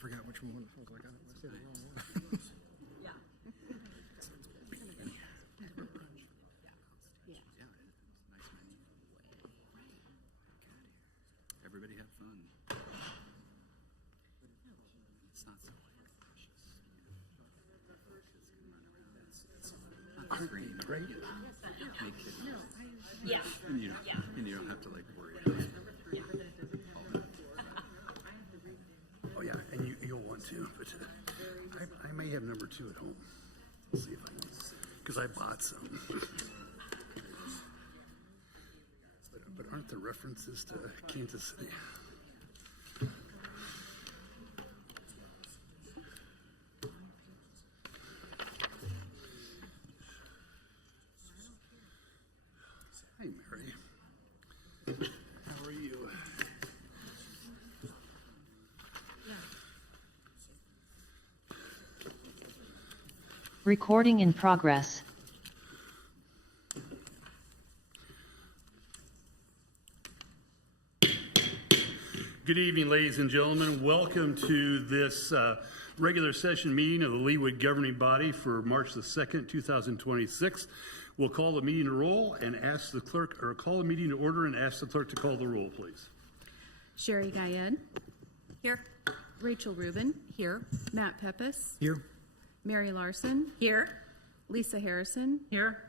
forgot which one. I was like, I said the wrong one. Yeah. Everybody have fun. It's not so Great. Yeah. And you don't have to like worry about it. Oh yeah, and you'll want to, but I may have number 2 at home. We'll see if I can, because I bought some. But aren't there references to Kansas City? Hi, Mary. How are you? Recording in progress. Good evening, ladies and gentlemen. Welcome to this regular session meeting of the Leawood Governing Body for March the 2nd, 2026. We'll call the meeting to roll and ask the clerk, or call the meeting to order and ask the clerk to call the roll, please. Sherry Guyed. Here. Rachel Rubin. Here. Matt Peppes. Here. Mary Larson. Here. Lisa Harrison. Here.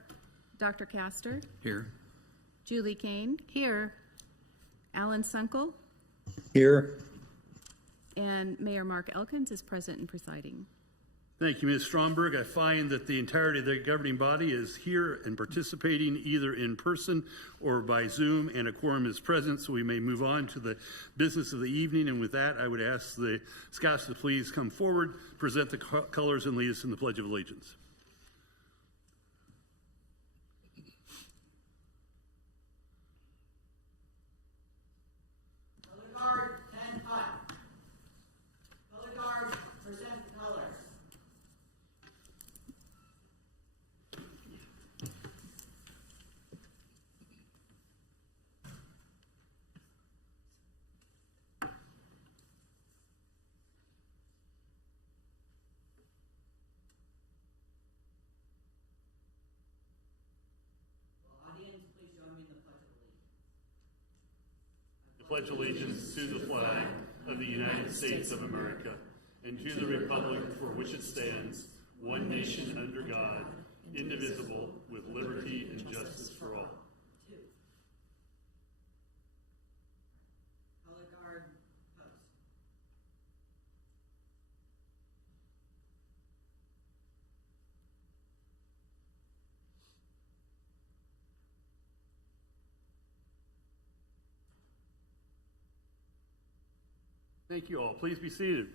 Dr. Castor. Here. Julie Kane. Here. Alan Sunkel. Here. And Mayor Mark Elkins is present and presiding. Thank you, Ms. Stromberg. I find that the entirety of the governing body is here and participating either in person or by Zoom, and a quorum is present, so we may move on to the business of the evening. And with that, I would ask the Scots to please come forward, present the colors, and lead us in the Pledge of Allegiance. Pledge allegiance to the flag of the United States of America and to the republic for which it stands, one nation under God, indivisible, with liberty and justice for all. Color guard, post. Thank you all. Please be seated.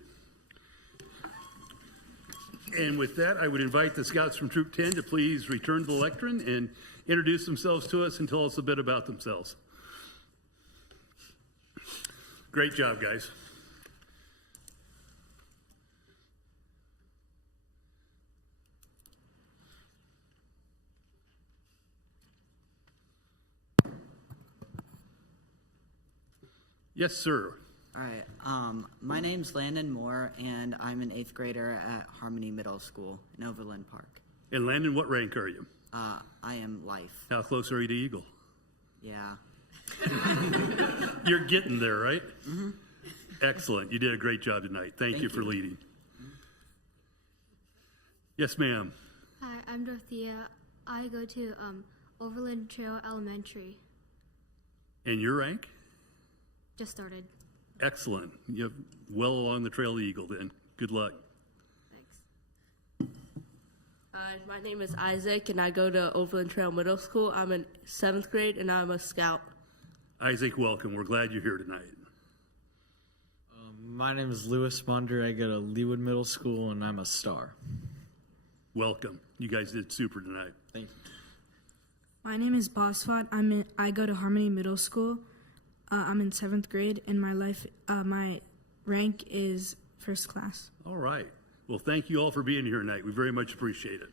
And with that, I would invite the Scouts from Troop 10 to please return to the lectern and introduce themselves to us and tell us a bit about themselves. Great job, guys. Yes, sir. All right. My name's Landon Moore, and I'm an 8th grader at Harmony Middle School in Overland Park. And Landon, what rank are you? I am Life. How close are you to Eagle? Yeah. You're getting there, right? Mm-hmm. Excellent. You did a great job tonight. Thank you for leading. Mm-hmm. Yes, ma'am. Hi, I'm Dorothea. I go to Overland Trail Elementary. And your rank? Just started. Excellent. You're well along the trail to Eagle then. Good luck. Thanks. Hi, my name is Isaac, and I go to Overland Trail Middle School. I'm in 7th grade, and I'm a scout. Isaac, welcome. We're glad you're here tonight. My name is Lewis Munder. I go to Leawood Middle School, and I'm a star. Welcome. You guys did super tonight. Thank you. My name is Bosfat. I go to Harmony Middle School. I'm in 7th grade, and my rank is first class. All right. Well, thank you all for being here tonight. We very much appreciate it.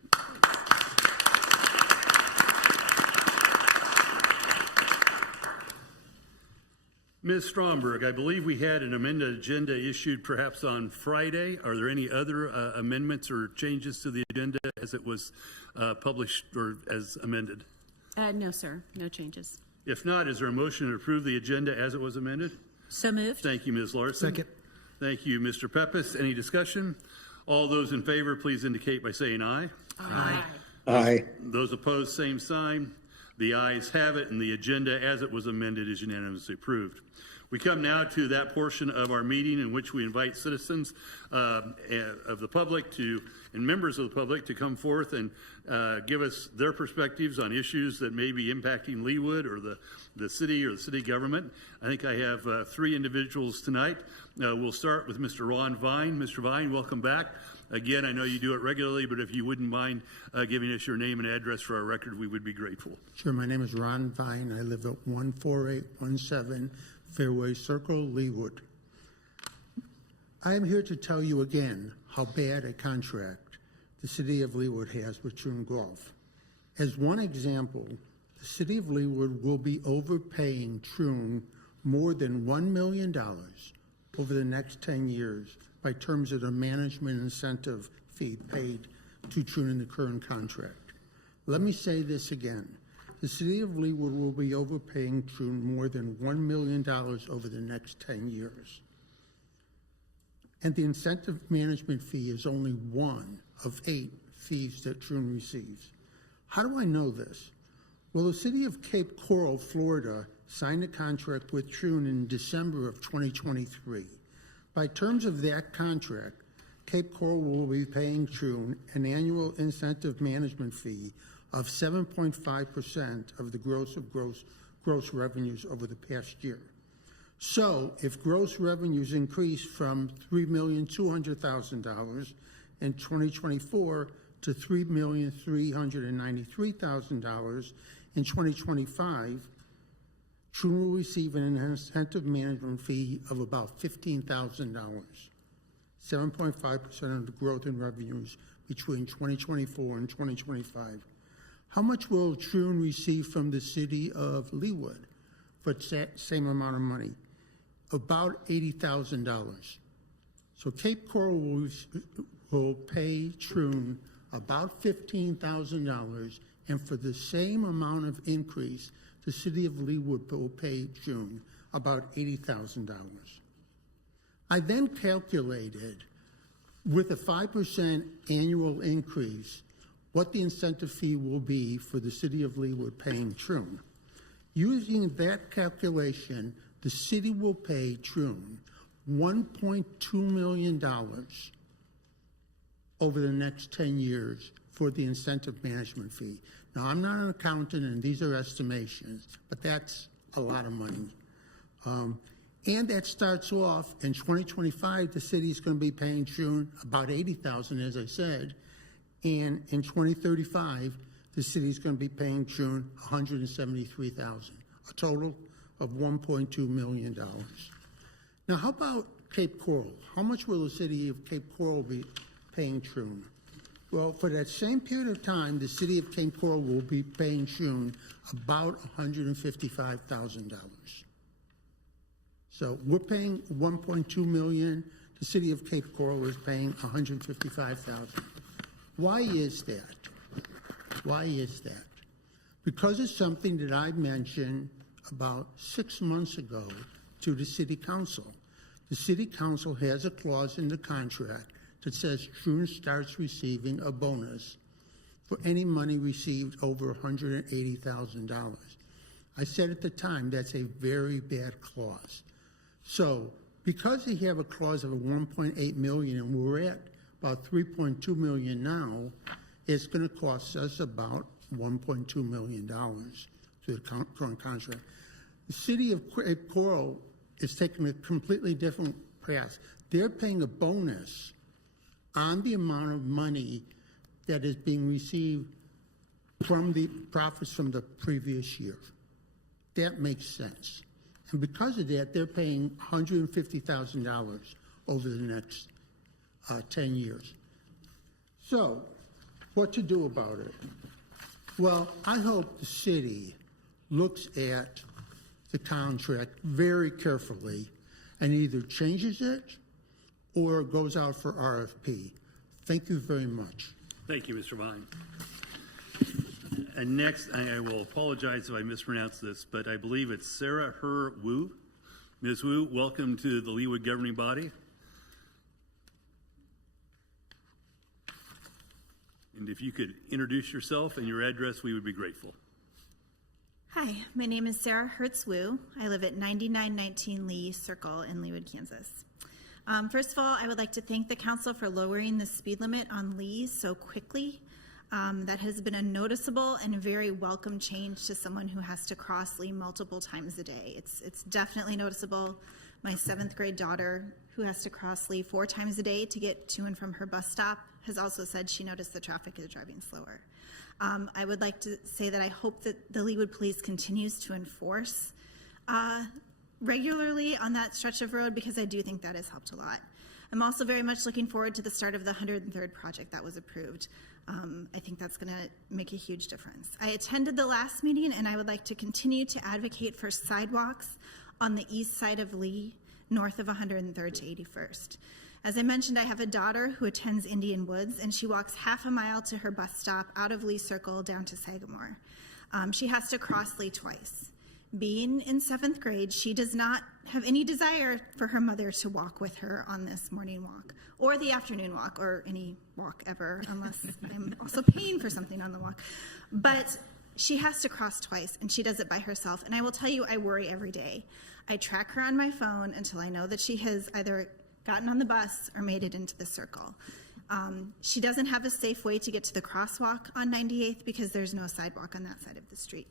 Ms. Stromberg, I believe we had an amended agenda issued perhaps on Friday. Are there any other amendments or changes to the agenda as it was published or as amended? No, sir, no changes. If not, is there a motion to approve the agenda as it was amended? So moved. Thank you, Ms. Larson. Second. Thank you, Mr. Peppes. Any discussion? All those in favor, please indicate by saying aye. Aye. Aye. Those opposed, same sign. The ayes have it, and the agenda as it was amended is unanimously approved. We come now to that portion of our meeting in which we invite citizens of the public and members of the public to come forth and give us their perspectives on issues that may be impacting Leawood or the city or the city government. I think I have three individuals tonight. We'll start with Mr. Ron Vine. Mr. Vine, welcome back. Again, I know you do it regularly, but if you wouldn't mind giving us your name and address for our record, we would be grateful. Sure, my name is Ron Vine. I live at 14817 Fairway Circle, Leawood. I am here to tell you again how bad a contract the city of Leawood has with Troon Golf. As one example, the city of Leawood will be overpaying Troon more than $1 million over the next 10 years by terms of the management incentive fee paid to Troon in the current contract. Let me say this again. The city of Leawood will be overpaying Troon more than $1 million over the next 10 years. And the incentive management fee is only one of 8 fees that Troon receives. How do I know this? Well, the city of Cape Coral, Florida, signed a contract with Troon in December of 2023. By terms of that contract, Cape Coral will be paying Troon an annual incentive management fee of 7.5% of the gross revenues over the past year. So if gross revenues increase from $3,200,000 in 2024 to $3,393,000 in 2025, Troon will receive an incentive management fee of about $15,000, 7.5% of the growth in revenues between 2024 and 2025. How much will Troon receive from the city of Leawood for that same amount of money? About $80,000. So Cape Coral will pay Troon about $15,000, and for the same amount of increase, the city of Leawood will pay Troon about $80,000. I then calculated, with a 5% annual increase, what the incentive fee will be for the city of Leawood paying Troon. Using that calculation, the city will pay Troon $1.2 million over the next 10 years for the incentive management fee. Now, I'm not an accountant, and these are estimations, but that's a lot of money. And that starts off in 2025, the city is going to be paying Troon about $80,000, as I said, and in 2035, the city is going to be paying Troon $173,000, a total of $1.2 million. Now, how about Cape Coral? How much will the city of Cape Coral be paying Troon? Well, for that same period of time, the city of Cape Coral will be paying Troon about $155,000. So we're paying $1.2 million. The city of Cape Coral is paying $155,000. Why is that? Why is that? Because it's something that I mentioned about 6 months ago to the city council. The city council has a clause in the contract that says Troon starts receiving a bonus for any money received over $180,000. I said at the time that's a very bad clause. So because they have a clause of $1.8 million and we're at about $3.2 million now, it's going to cost us about $1.2 million to the current contract. The city of Cape Coral is taking a completely different path. They're paying a bonus on the amount of money that is being received from the profits from the previous year. That makes sense. And because of that, they're paying $150,000 over the next 10 years. So, what to do about it? Well, I hope the city looks at the contract very carefully and either changes it or goes out for RFP. Thank you very much. Thank you, Mr. Vine. And next, I will apologize if I mispronounce this, but I believe it's Sarah Her Wu. Ms. Wu, welcome to the Leawood governing body. And if you could introduce yourself and your address, we would be grateful. Hi, my name is Sarah Hertz-Wu. I live at 9919 Lee Circle in Leawood, Kansas. First of all, I would like to thank the council for lowering the speed limit on Lee so quickly. That has been a noticeable and a very welcome change to someone who has to cross Lee multiple times a day. It's definitely noticeable. My 7th grade daughter, who has to cross Lee 4 times a day to get to and from her bus stop, has also said she noticed the traffic is driving slower. I would like to say that I hope that the Leawood Police continues to enforce regularly on that stretch of road, because I do think that has helped a lot. I'm also very much looking forward to the start of the 103rd project that was approved. I think that's going to make a huge difference. I attended the last meeting, and I would like to continue to advocate for sidewalks on the east side of Lee, north of 103rd to 81st. As I mentioned, I have a daughter who attends Indian Woods, and she walks half a mile to her bus stop out of Lee Circle down to Sagamore. She has to cross Lee twice. Being in 7th grade, she does not have any desire for her mother to walk with her on this morning walk, or the afternoon walk, or any walk ever, unless I'm also paying for something on the walk. But she has to cross twice, and she does it by herself. And I will tell you, I worry every day. I track her on my phone until I know that she has either gotten on the bus or made it into the circle. She doesn't have a safe way to get to the crosswalk on 98th because there's no sidewalk on that side of the street.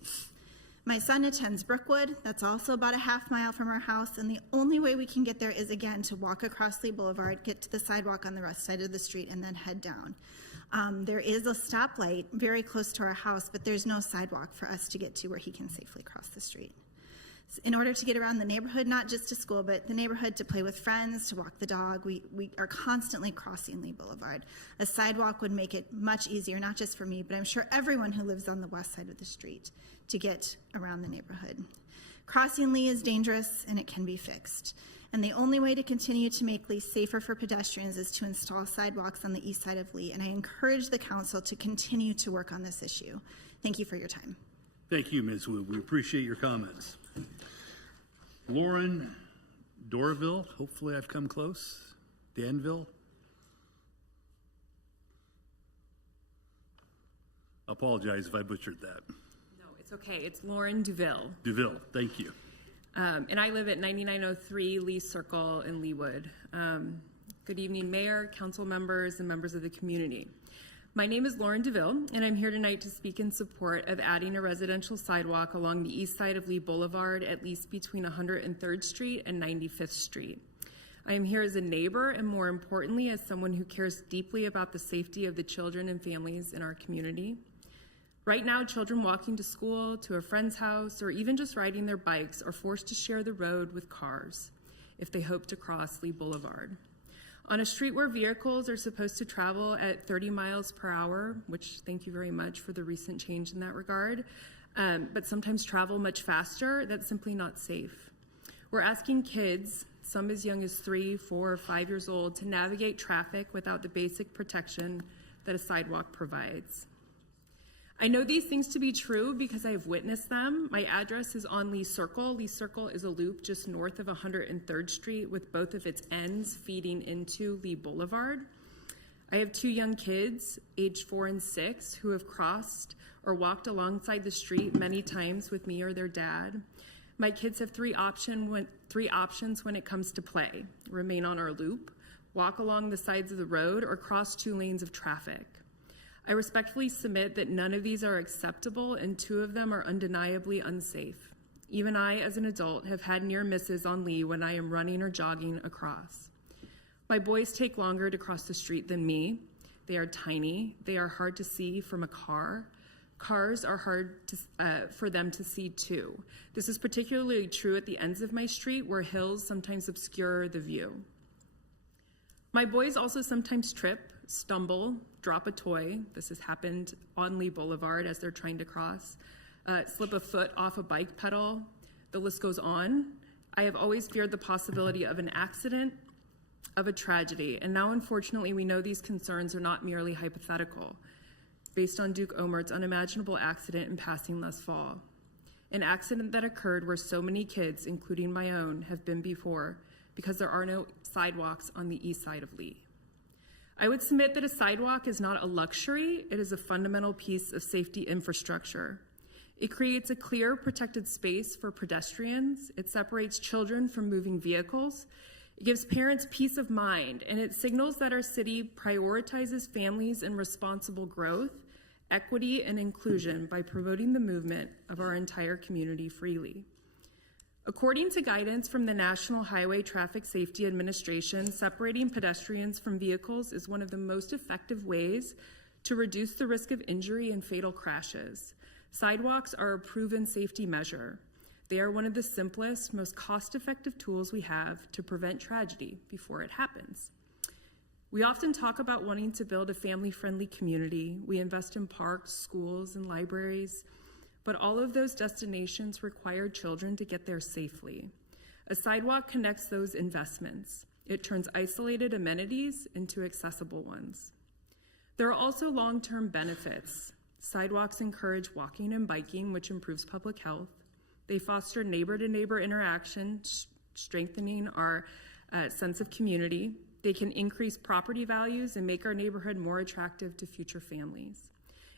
My son attends Brookwood. That's also about a half mile from our house, and the only way we can get there is, again, to walk across Lee Boulevard, get to the sidewalk on the west side of the street, and then head down. There is a stoplight very close to our house, but there's no sidewalk for us to get to where he can safely cross the street. In order to get around the neighborhood, not just to school, but the neighborhood, to play with friends, to walk the dog, we are constantly crossing Lee Boulevard. A sidewalk would make it much easier, not just for me, but I'm sure everyone who lives on the west side of the street, to get around the neighborhood. Crossing Lee is dangerous, and it can be fixed. And the only way to continue to make Lee safer for pedestrians is to install sidewalks on the east side of Lee. And I encourage the council to continue to work on this issue. Thank you for your time. Thank you, Ms. Wu. We appreciate your comments. Lauren Dorville, hopefully I've come close. Danville. Apologize if I butchered that. No, it's okay. It's Lauren Duville. Duville, thank you. And I live at 9903 Lee Circle in Leawood. Good evening, Mayor, council members, and members of the community. My name is Lauren DeVille, and I'm here tonight to speak in support of adding a residential sidewalk along the east side of Lee Boulevard, at least between 103rd Street and 95th Street. I am here as a neighbor, and more importantly, as someone who cares deeply about the safety of the children and families in our community. Right now, children walking to school, to a friend's house, or even just riding their bikes are forced to share the road with cars if they hope to cross Lee Boulevard. On a street where vehicles are supposed to travel at 30 miles per hour, which thank you very much for the recent change in that regard, but sometimes travel much faster, that's simply not safe. We're asking kids, some as young as 3, 4, or 5 years old, to navigate traffic without the basic protection that a sidewalk provides. I know these things to be true because I have witnessed them. My address is on Lee Circle. Lee Circle is a loop just north of 103rd Street with both of its ends feeding into Lee Boulevard. I have 2 young kids, aged 4 and 6, who have crossed or walked alongside the street many times with me or their dad. My kids have 3 options when it comes to play: remain on our loop, walk along the sides of the road, or cross 2 lanes of traffic. I respectfully submit that none of these are acceptable, and 2 of them are undeniably unsafe. Even I, as an adult, have had near misses on Lee when I am running or jogging across. My boys take longer to cross the street than me. They are tiny. They are hard to see from a car. Cars are hard for them to see too. This is particularly true at the ends of my street, where hills sometimes obscure the view. My boys also sometimes trip, stumble, drop a toy. This has happened on Lee Boulevard as they're trying to cross. Slip a foot off a bike pedal. The list goes on. I have always feared the possibility of an accident, of a tragedy, and now unfortunately we know these concerns are not merely hypothetical, based on Duke Omert's unimaginable accident in passing last fall. An accident that occurred where so many kids, including my own, have been before because there are no sidewalks on the east side of Lee. I would submit that a sidewalk is not a luxury, it is a fundamental piece of safety infrastructure. It creates a clear, protected space for pedestrians, it separates children from moving vehicles, it gives parents peace of mind, and it signals that our city prioritizes families and responsible growth, equity, and inclusion by promoting the movement of our entire community freely. According to guidance from the National Highway Traffic Safety Administration, separating pedestrians from vehicles is one of the most effective ways to reduce the risk of injury and fatal crashes. Sidewalks are a proven safety measure. They are one of the simplest, most cost-effective tools we have to prevent tragedy before it happens. We often talk about wanting to build a family-friendly community. We invest in parks, schools, and libraries. But all of those destinations require children to get there safely. A sidewalk connects those investments. It turns isolated amenities into accessible ones. There are also long-term benefits. Sidewalks encourage walking and biking, which improves public health. They foster neighbor-to-neighbor interaction, strengthening our sense of community. They can increase property values and make our neighborhood more attractive to future families.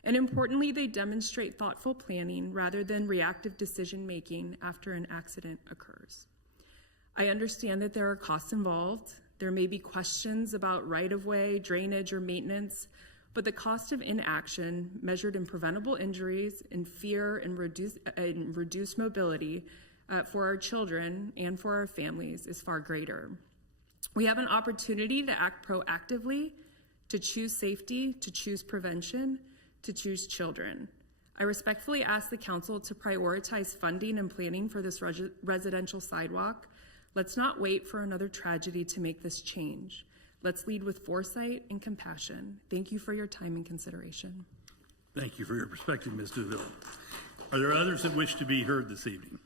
And importantly, they demonstrate thoughtful planning rather than reactive decision-making after an accident occurs. I understand that there are costs involved. There may be questions about right-of-way, drainage, or maintenance, but the cost of inaction, measured in preventable injuries, in fear, and reduced mobility for our children and for our families is far greater. We have an opportunity to act proactively, to choose safety, to choose prevention, to choose children. I respectfully ask the council to prioritize funding and planning for this residential sidewalk. Let's not wait for another tragedy to make this change. Let's lead with foresight and compassion. Thank you for your time and consideration. Thank you for your perspective, Ms. DeVille. Are there others that wish to be heard this evening?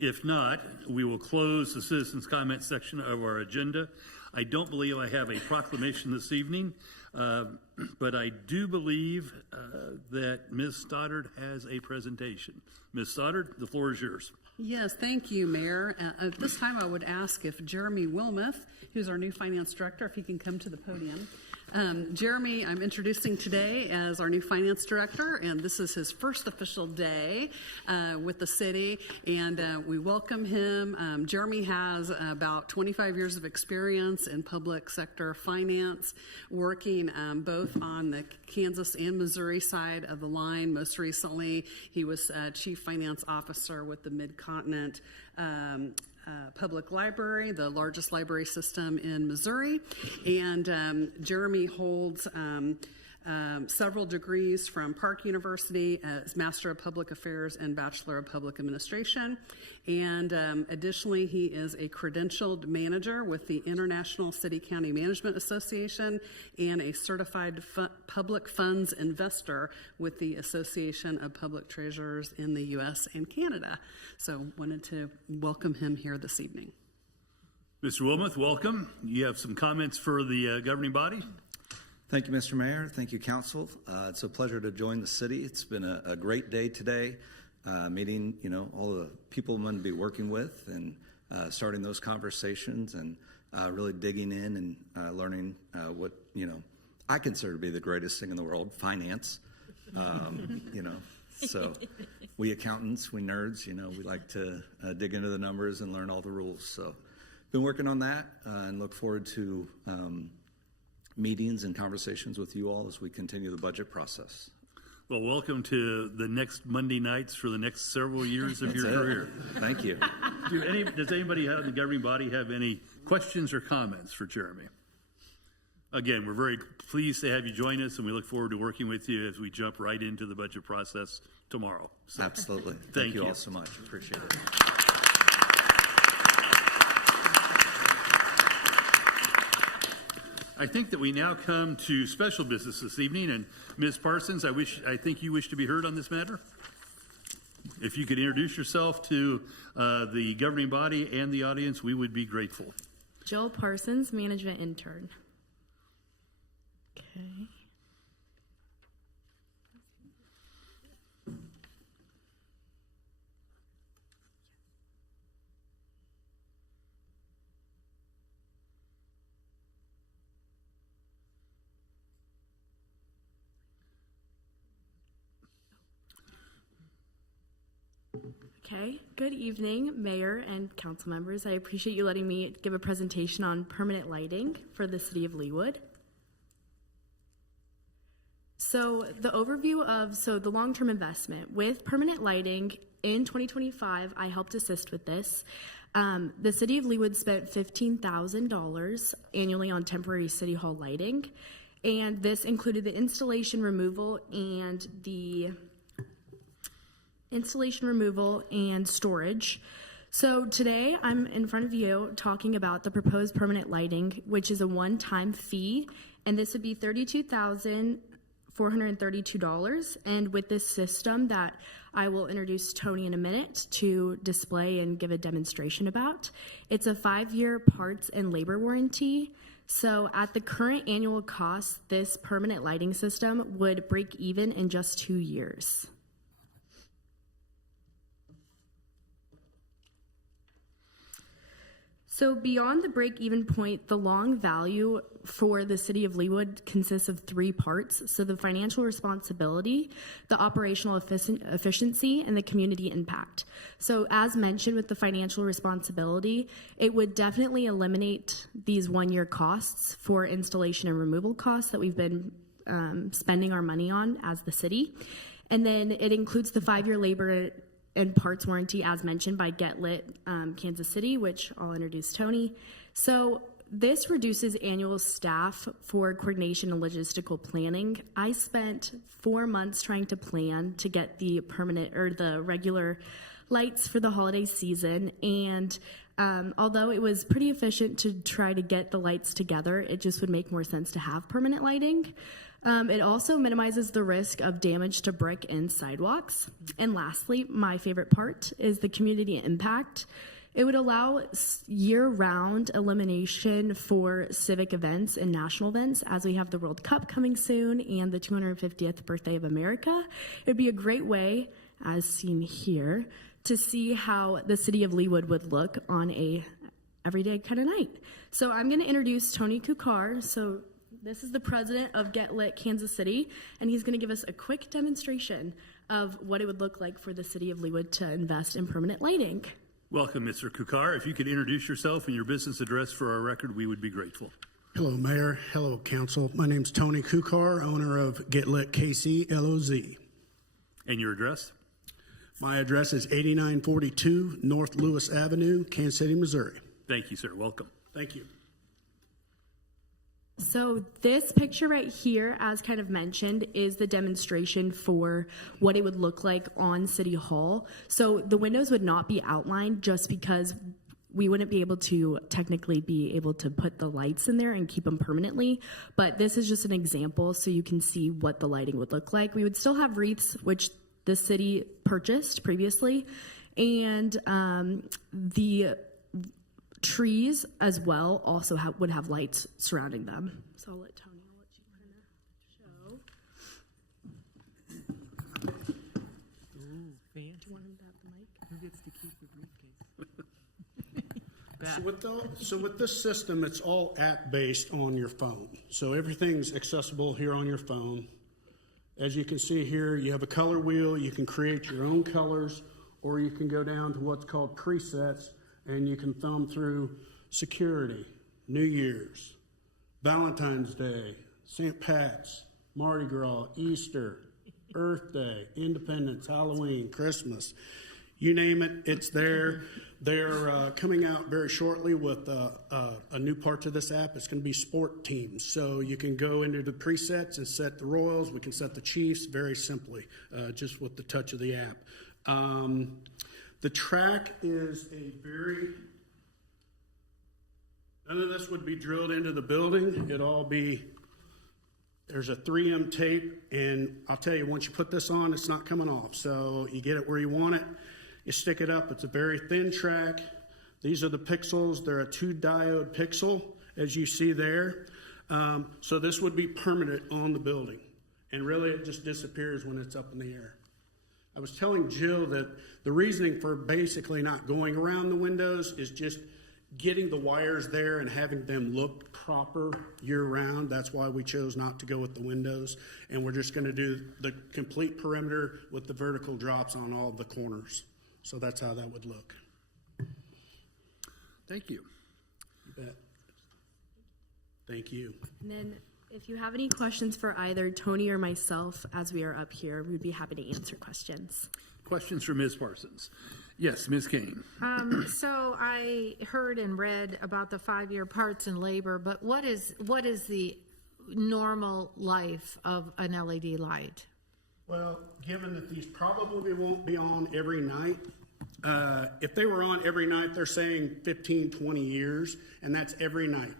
If not, we will close the citizens' comment section of our agenda. I don't believe I have a proclamation this evening, but I do believe that Ms. Stoddard has a presentation. Ms. Stoddard, the floor is yours. Yes, thank you, Mayor. At this time, I would ask if Jeremy Wilmoth, who's our new finance director, if he can come to the podium. Jeremy, I'm introducing today as our new finance director, and this is his first official day with the city, and we welcome him. Jeremy has about 25 years of experience in public sector finance, working both on the Kansas and Missouri side of the line. Most recently, he was chief finance officer with the Mid-Continent Public Library, the largest library system in Missouri, and Jeremy holds several degrees from Park University as Master of Public Affairs and Bachelor of Public Administration, and additionally he is a credentialed manager with the International City County Management Association and a certified public funds investor with the Association of Public Treasurers in the U.S. and Canada. So wanted to welcome him here this evening. Mr. Wilmoth, welcome. You have some comments for the governing body? Thank you, Mr. Mayor. Thank you, Council. It's a pleasure to join the city. It's been a great day today, meeting, all the people I'm going to be working with and starting those conversations and really digging in and learning what, I consider to be the greatest thing in the world, finance. So we accountants, we nerds, we like to dig into the numbers and learn all the rules. So been working on that and look forward to meetings and conversations with you all as we continue the budget process. Well, welcome to the next Monday nights for the next several years of your career. Thank you. Does anybody in the governing body have any questions or comments for Jeremy? Again, we're very pleased to have you join us, and we look forward to working with you as we jump right into the budget process tomorrow. So, absolutely. Thank you all so much. Appreciate it. I think that we now come to special business this evening, and Ms. Parsons, I think you wish to be heard on this matter. If you could introduce yourself to the governing body and the audience, we would be grateful. Jill Parsons, management intern. Okay. Okay, good evening, Mayor and council members. I appreciate you letting me give a presentation on permanent lighting for the city of Leawood. So the overview of the long-term investment with permanent lighting in 2025, I helped assist with this. The city of Leawood spent $15,000 annually on temporary city hall lighting, and this included the installation removal and storage. So today I'm in front of you talking about the proposed permanent lighting, which is a one-time fee, and this would be $32,432. And with this system that I will introduce Tony in a minute to display and give a demonstration about, it's a 5-year parts and labor warranty. So at the current annual cost, this permanent lighting system would break even in just 2 years. So beyond the break-even point, the long value for the city of Leawood consists of 3 parts. So the financial responsibility, the operational efficiency, and the community impact. So as mentioned with the financial responsibility, it would definitely eliminate these 1-year costs for installation and removal costs that we've been spending our money on as the city. And then it includes the 5-year labor and parts warranty, as mentioned by Get Lit Kansas City, which I'll introduce Tony. So this reduces annual staff for coordination and logistical planning. I spent 4 months trying to plan to get the permanent or the regular lights for the holiday season, and although it was pretty efficient to try to get the lights together, it just would make more sense to have permanent lighting. It also minimizes the risk of damage to brick and sidewalks. And lastly, my favorite part is the community impact. It would allow year-round illumination for civic events and national events, as we have the World Cup coming soon and the 250th birthday of America. It would be a great way, as seen here, to see how the city of Leawood would look on a everyday kind of night. So I'm going to introduce Tony Kukar. So this is the president of Get Lit Kansas City, and he's going to give us a quick demonstration of what it would look like for the city of Leawood to invest in permanent lighting. Welcome, Mr. Kukar. If you could introduce yourself and your business address for our record, we would be grateful. Hello, Mayor. Hello, Council. My name's Tony Kukar, owner of Get Lit KC LOZ. And your address? My address is 8942 North Lewis Avenue, Kansas City, Missouri. Thank you, sir. Welcome. Thank you. So this picture right here, as kind of mentioned, is the demonstration for what it would look like on City Hall. So the windows would not be outlined just because we wouldn't be able to technically be able to put the lights in there and keep them permanently. But this is just an example so you can see what the lighting would look like. We would still have wreaths, which the city purchased previously, and the trees as well also would have lights surrounding them. So I'll let Tony, I'll let you kind of show. Ooh, fancy. Do you want him to have the mic? Who gets to keep the briefcase? So with this system, it's all app-based on your phone. So everything's accessible here on your phone. As you can see here, you have a color wheel. You can create your own colors, or you can go down to what's called presets, and you can thumb through security, New Year's, Valentine's Day, St. Pat's, Mardi Gras, Easter, Earth Day, Independence, Halloween, Christmas. You name it, it's there. They're coming out very shortly with a new part to this app. It's going to be sport teams. So you can go into the presets and set the Royals. We can set the Chiefs very simply, just with the touch of the app. The track is none of this would be drilled into the building. It'd all be There's a 3M tape, and I'll tell you, once you put this on, it's not coming off. So you get it where you want it, you stick it up. It's a very thin track. These are the pixels. They're a 2-diode pixel, as you see there. So this would be permanent on the building, and really it just disappears when it's up in the air. I was telling Jill that the reasoning for basically not going around the windows is just getting the wires there and having them look proper year-round. That's why we chose not to go with the windows, and we're just going to do the complete perimeter with the vertical drops on all the corners. So that's how that would look. Thank you. You bet. Thank you. And then if you have any questions for either Tony or myself as we are up here, we'd be happy to answer questions. Questions for Ms. Parsons? Yes, Ms. Kane. So I heard and read about the 5-year parts and labor, but what is the normal life of an LED light? Well, given that these probably won't be on every night, if they were on every night, they're saying 15, 20 years, and that's every night.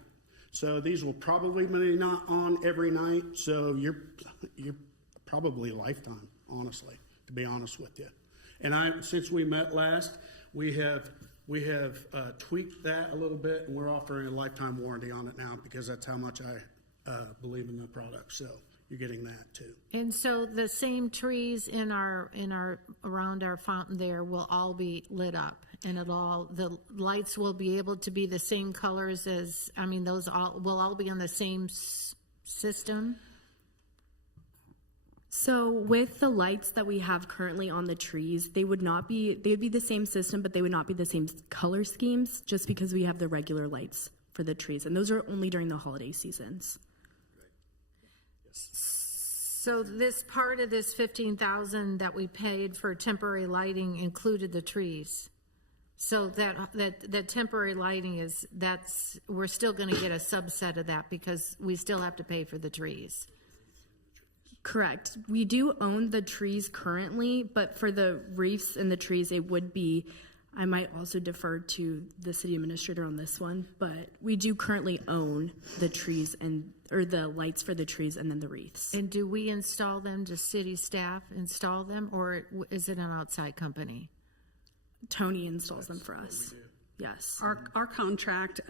So these will probably be not on every night, so you're probably lifetime, honestly, to be honest with you. And since we met last, we have tweaked that a little bit, and we're offering a lifetime warranty on it now because that's how much I believe in the product. So you're getting that too. And so the same trees in our around our fountain there will all be lit up, and the lights will be able to be the same colors as, those will all be on the same system. So with the lights that we have currently on the trees, they would be the same system, but they would not be the same color schemes just because we have the regular lights for the trees. And those are only during the holiday seasons. So this part of this $15,000 that we paid for temporary lighting included the trees. So that temporary lighting we're still going to get a subset of that because we still have to pay for the trees. Correct. We do own the trees currently, but for the wreaths and the trees, it would be, I might also defer to the city administrator on this one, but we do currently own the trees or the lights for the trees and then the wreaths. And do we install them? Does city staff install them, or is it an outside company? Tony installs them for us. Yes. Our contract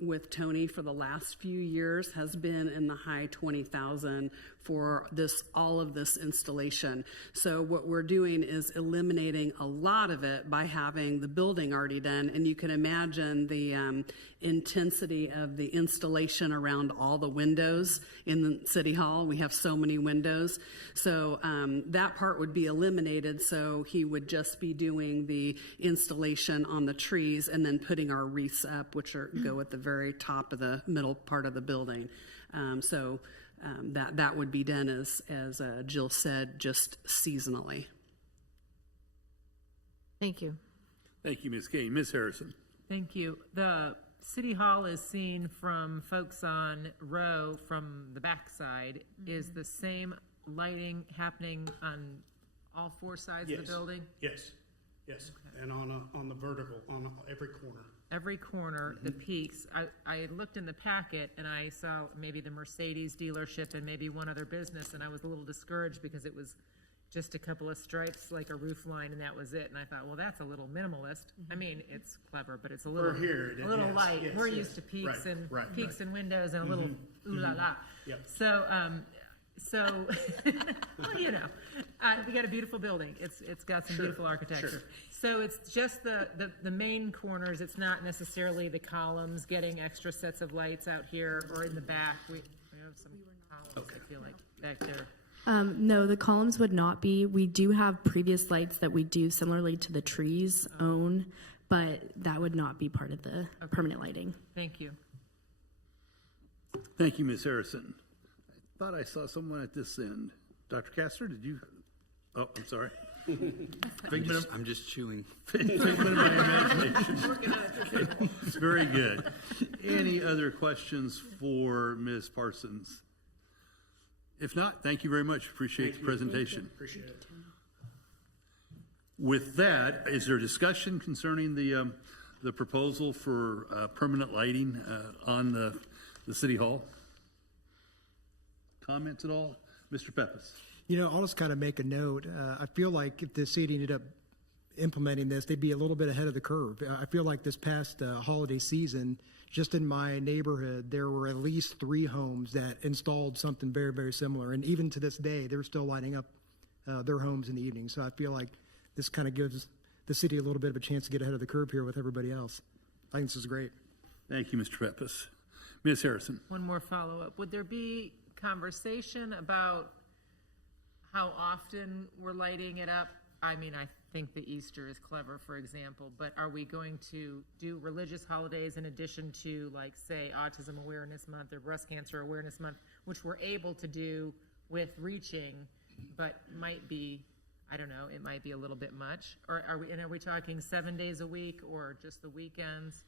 with Tony for the last few years has been in the high 20,000 for all of this installation. So what we're doing is eliminating a lot of it by having the building already done, and you can imagine the intensity of the installation around all the windows in the City Hall. We have so many windows. So that part would be eliminated, so he would just be doing the installation on the trees and then putting our wreaths up, which go at the very top of the middle part of the building. That would be done, as Jill said, just seasonally. Thank you. Thank you, Ms. Kane. Ms. Harrison. Thank you. The City Hall is seen from folks on Row from the backside. Mm-hmm. Is the same lighting happening on all 4 sides of the building? Yes. Okay. And on the vertical, on every corner. Every corner, the peaks. I had looked in the packet and I saw maybe the Mercedes dealership and maybe one other business, and I was a little discouraged because it was just a couple of stripes like a roof line and that was it. And I thought, well, that's a little minimalist. I mean, it's clever, but it's a little light. Yes, We're used to peaks and windows and a little ooh la la. Yep. So, well, we got a beautiful building. It's got some beautiful architecture. Sure. So it's just the main corners. It's not necessarily the columns getting extra sets of lights out here or in the back. We have some columns, I feel like, back there. No, the columns would not be. We do have previous lights that we do similarly to the trees own, but that would not be part of the permanent lighting. Thank you. Thank you, Ms. Harrison. I thought I saw someone at this end. Dr. Castor, did you? Oh, I'm sorry. I'm just chewing. Figment of my imagination. Very good. Any other questions for Ms. Parsons? If not, thank you very much. Appreciate the presentation. Appreciate it. With that, is there discussion concerning the proposal for permanent lighting on the City Hall? Comments at all? Mr. Peppes? You know, I'll just kind of make a note. I feel like if the city ended up implementing this, they'd be a little bit ahead of the curve. I feel like this past holiday season, just in my neighborhood, there were at least 3 homes that installed something very, very similar. And even to this day, they're still lighting up their homes in the evening. So I feel like this kind of gives the city a little bit of a chance to get ahead of the curve here with everybody else. I think this is great. Thank you, Mr. Peppes. Ms. Harrison? One more follow-up. Would there be conversation about how often we're lighting it up? I mean, I think the Easter is clever, for example, but are we going to do religious holidays in addition to, like, say, Autism Awareness Month or Breast Cancer Awareness Month, which we're able to do with reaching, but might be, I don't know, it might be a little bit much? Or are we talking 7 days a week or just the weekends?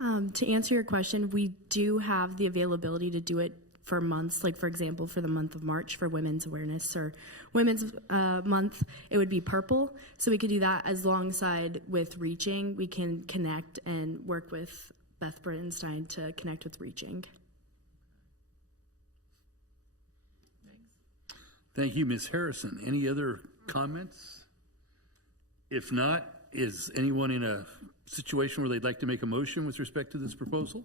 To answer your question, we do have the availability to do it for months, like for example, for the month of March for Women's Awareness or Women's Month, it would be purple. So we could do that as alongside with reaching. We can connect and work with Beth Brittenstein to connect with reaching. Thank you, Ms. Harrison. Any other comments? If not, is anyone in a situation where they'd like to make a motion with respect to this proposal?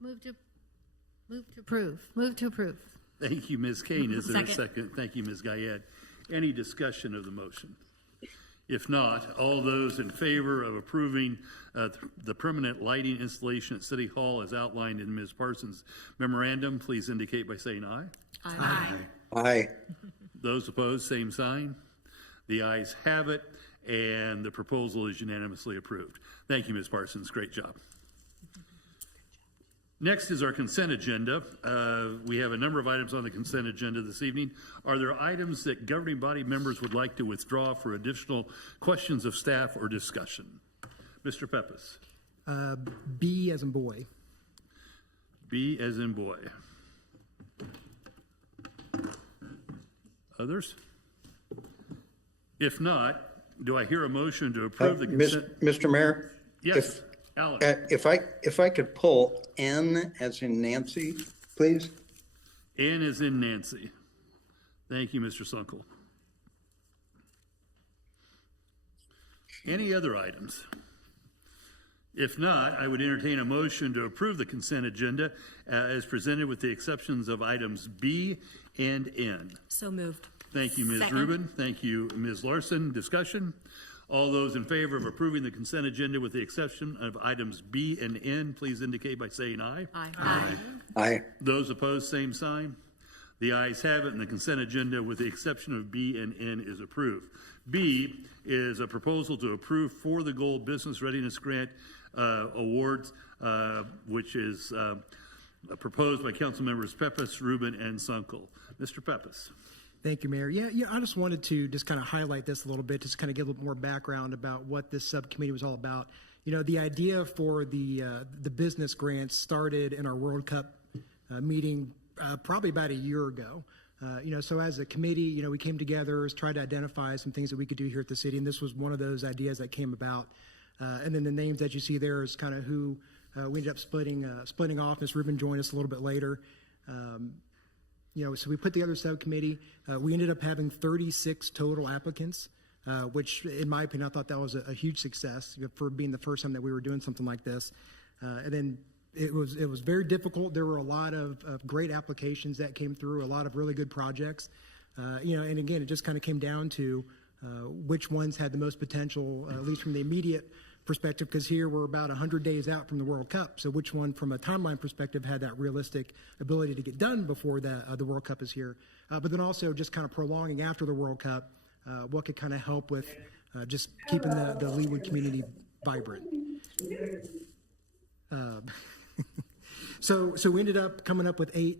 Move to approve. Move to approve. Thank you, Ms. Kane. Is there a second? Thank you, Ms. Guyette. Any discussion of the motion? If not, all those in favor of approving the permanent lighting installation at City Hall as outlined in Ms. Parsons' memorandum, please indicate by saying aye. Aye. Aye. Those opposed, same sign. The ayes have it, and the proposal is unanimously approved. Thank you, Ms. Parsons. Great job. Next is our consent agenda. We have a number of items on the consent agenda this evening. Are there items that governing body members would like to withdraw for additional questions of staff or discussion? Mr. Peppes. B as in boy. B as in boy. Others? If not, do I hear a motion to approve the consent? Mr. Mayor? Yes. If I could pull N as in Nancy, please. N as in Nancy. Thank you, Mr. Sunkel. Any other items? If not, I would entertain a motion to approve the consent agenda as presented with the exceptions of items B and N. So moved. Thank you, Ms. Rubin. Thank you, Ms. Larson. Discussion? All those in favor of approving the consent agenda with the exception of items B and N, please indicate by saying aye. Aye. Aye. Aye. Those opposed, same sign. The ayes have it, and the consent agenda with the exception of B and N is approved. B is a proposal to approve For the Goal Business Readiness Grant awards, which is proposed by Councilmembers Peppes, Rubin, and Sunkel. Mr. Peppes. Thank you, Mayor. Yeah, I just wanted to just kind of highlight this a little bit, just kind of give a little more background about what this subcommittee was all about. You know, the idea for the business grants started in our World Cup meeting probably about a year ago. So as a committee, we came together, tried to identify some things that we could do here at the city, and this was one of those ideas that came about. And then the names that you see there is kind of who we ended up splitting off. Ms. Rubin joined us a little bit later. So we put together a subcommittee. We ended up having 36 total applicants, which, in my opinion, I thought that was a huge success for being the first time that we were doing something like this. And then it was very difficult. There were a lot of great applications that came through, a lot of really good projects. And again, it just kind of came down to which ones had the most potential, at least from the immediate perspective, because here we're about 100 days out from the World Cup. So which one, from a timeline perspective, had that realistic ability to get done before the World Cup is here? But then also just kind of prolonging after the World Cup, what could kind of help with just keeping the Leawood community vibrant. So we ended up coming up with 8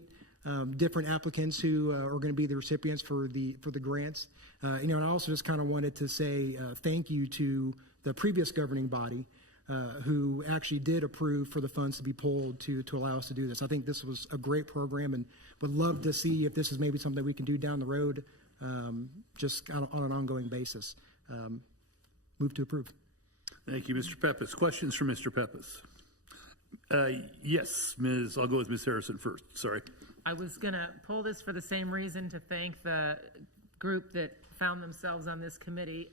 different applicants who are going to be the recipients for the grants. And I also just kind of wanted to say thank you to the previous governing body who actually did approve for the funds to be pulled to allow us to do this. I think this was a great program and would love to see if this is maybe something we can do down the road just on an ongoing basis. Move to approve. Thank you, Mr. Peppes. Questions for Mr. Peppes? Yes, I'll go with Ms. Harrison first. Sorry. I was going to pull this for the same reason, to thank the group that found themselves on this committee.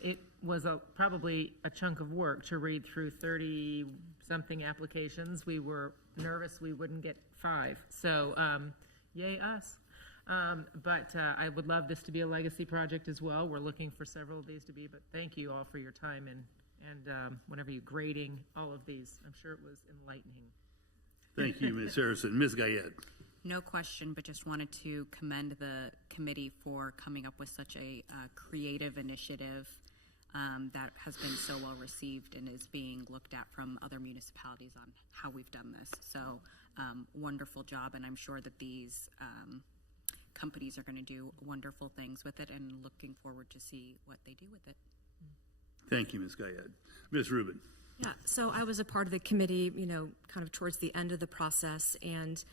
It was probably a chunk of work to read through 30-something applications. We were nervous we wouldn't get 5. So, yay us. But I would love this to be a legacy project as well. We're looking for several of these to be, but thank you all for your time and whenever you're grading all of these. I'm sure it was enlightening. Thank you, Ms. Harrison. Ms. Guyette. No question, but just wanted to commend the committee for coming up with such a creative initiative that has been so well received and is being looked at from other municipalities on how we've done this. So wonderful job, and I'm sure that these companies are going to do wonderful things with it, and looking forward to see what they do with it. Thank you, Ms. Guyette. Ms. Rubin. Yeah, so I was a part of the committee, kind of towards the end of the process, and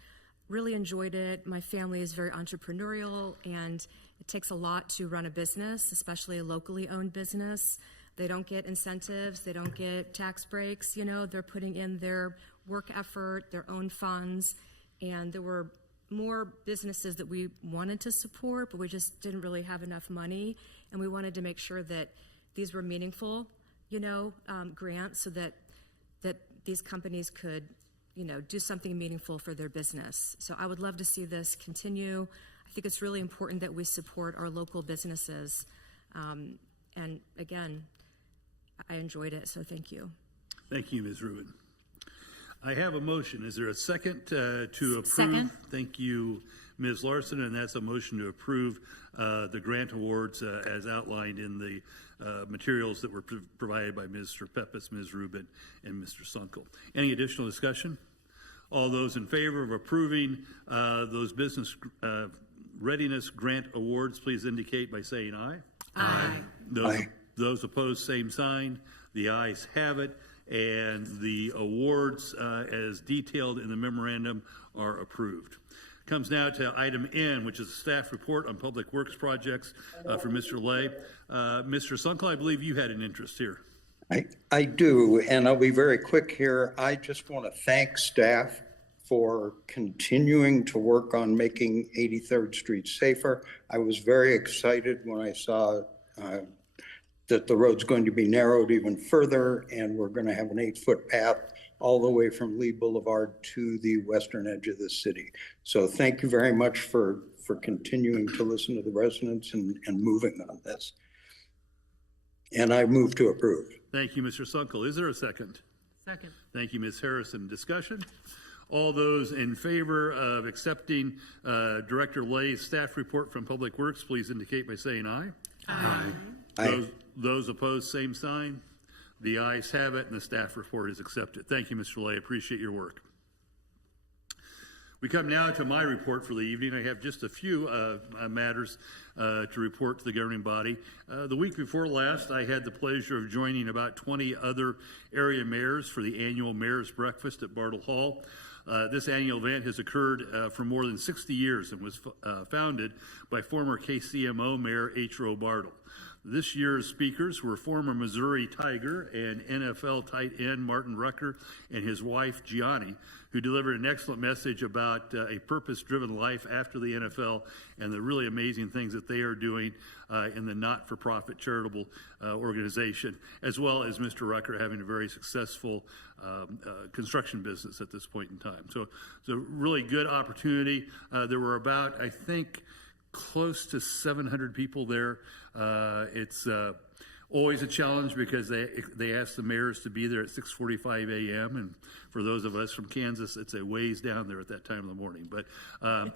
really enjoyed it. My family is very entrepreneurial, and it takes a lot to run a business, especially a locally owned business. They don't get incentives, they don't get tax breaks, they're putting in their work effort, their own funds, and there were more businesses that we wanted to support, but we just didn't really have enough money, and we wanted to make sure that these were meaningful, grants, so that these companies could, do something meaningful for their business. So I would love to see this continue. I think it's really important that we support our local businesses. And again, I enjoyed it, so thank you. Thank you, Ms. Rubin. I have a motion. Is there a second to approve? Second. Thank you, Ms. Larson, and that's a motion to approve the grant awards as outlined in the materials that were provided by Mr. Peppes, Ms. Rubin, and Mr. Sunkel. Any additional discussion? All those in favor of approving those business readiness grant awards, please indicate by saying aye. Aye. Those opposed, same sign. The ayes have it, and the awards as detailed in the memorandum are approved. Comes now to item N, which is a staff report on public works projects from Mr. Lay. Mr. Sunkel, I believe you had an interest here. I do, and I'll be very quick here. I just want to thank staff for continuing to work on making 83rd Street safer. I was very excited when I saw that the road's going to be narrowed even further, and we're going to have an 8-foot path all the way from Lee Boulevard to the western edge of the city. So thank you very much for continuing to listen to the residents and moving on this. And I move to approve. Thank you, Mr. Sunkel. Is there a second? Second. Thank you, Ms. Harrison. Discussion? All those in favor of accepting Director Lay's staff report from Public Works, please indicate by saying aye. Aye. Those opposed, same sign. The ayes have it, and the staff report is accepted. Thank you, Mr. Lay. Appreciate your work. We come now to my report for the evening. I have just a few matters to report to the governing body. The week before last, I had the pleasure of joining about 20 other area mayors for the annual Mayor's Breakfast at Bartle Hall. This annual event has occurred for more than 60 years and was founded by former KCMO Mayor H. Roe Bartle. This year's speakers were former Missouri Tiger and NFL tight end Martin Rucker and his wife Gianni, who delivered an excellent message about a purpose-driven life after the NFL and the really amazing things that they are doing in the not-for-profit charitable organization, as well as Mr. Rucker having a very successful construction business at this point in time. So it's a really good opportunity. There were about, I think, close to 700 people there. It's always a challenge because they ask the mayors to be there at 6:45 a.m. and for those of us from Kansas, it's a ways down there at that time of the morning. But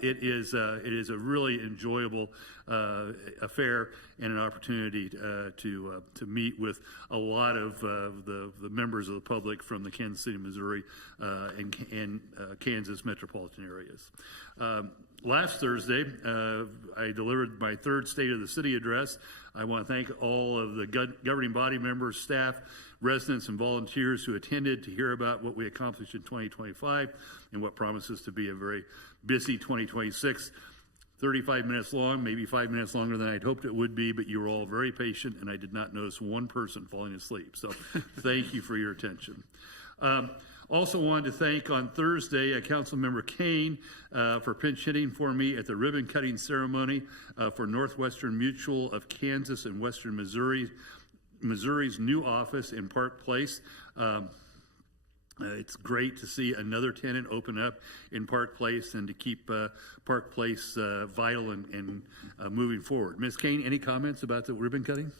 it is a really enjoyable affair and an opportunity to meet with a lot of the members of the public from the Kansas City, Missouri, and Kansas metropolitan areas. Last Thursday, I delivered my third State of the City address. I want to thank all of the governing body members, staff, residents, and volunteers who attended to hear about what we accomplished in 2025 and what promises to be a very busy 2026. 35 minutes long, maybe 5 minutes longer than I'd hoped it would be, but you were all very patient, and I did not notice one person falling asleep. So thank you for your attention. Also wanted to thank on Thursday Councilmember Kane for pinch hitting for me at the ribbon cutting ceremony for Northwestern Mutual of Kansas and Western Missouri's new office in Park Place. It's great to see another tenant open up in Park Place and to keep Park Place vital and moving forward. Ms. Kane, any comments about the ribbon cutting?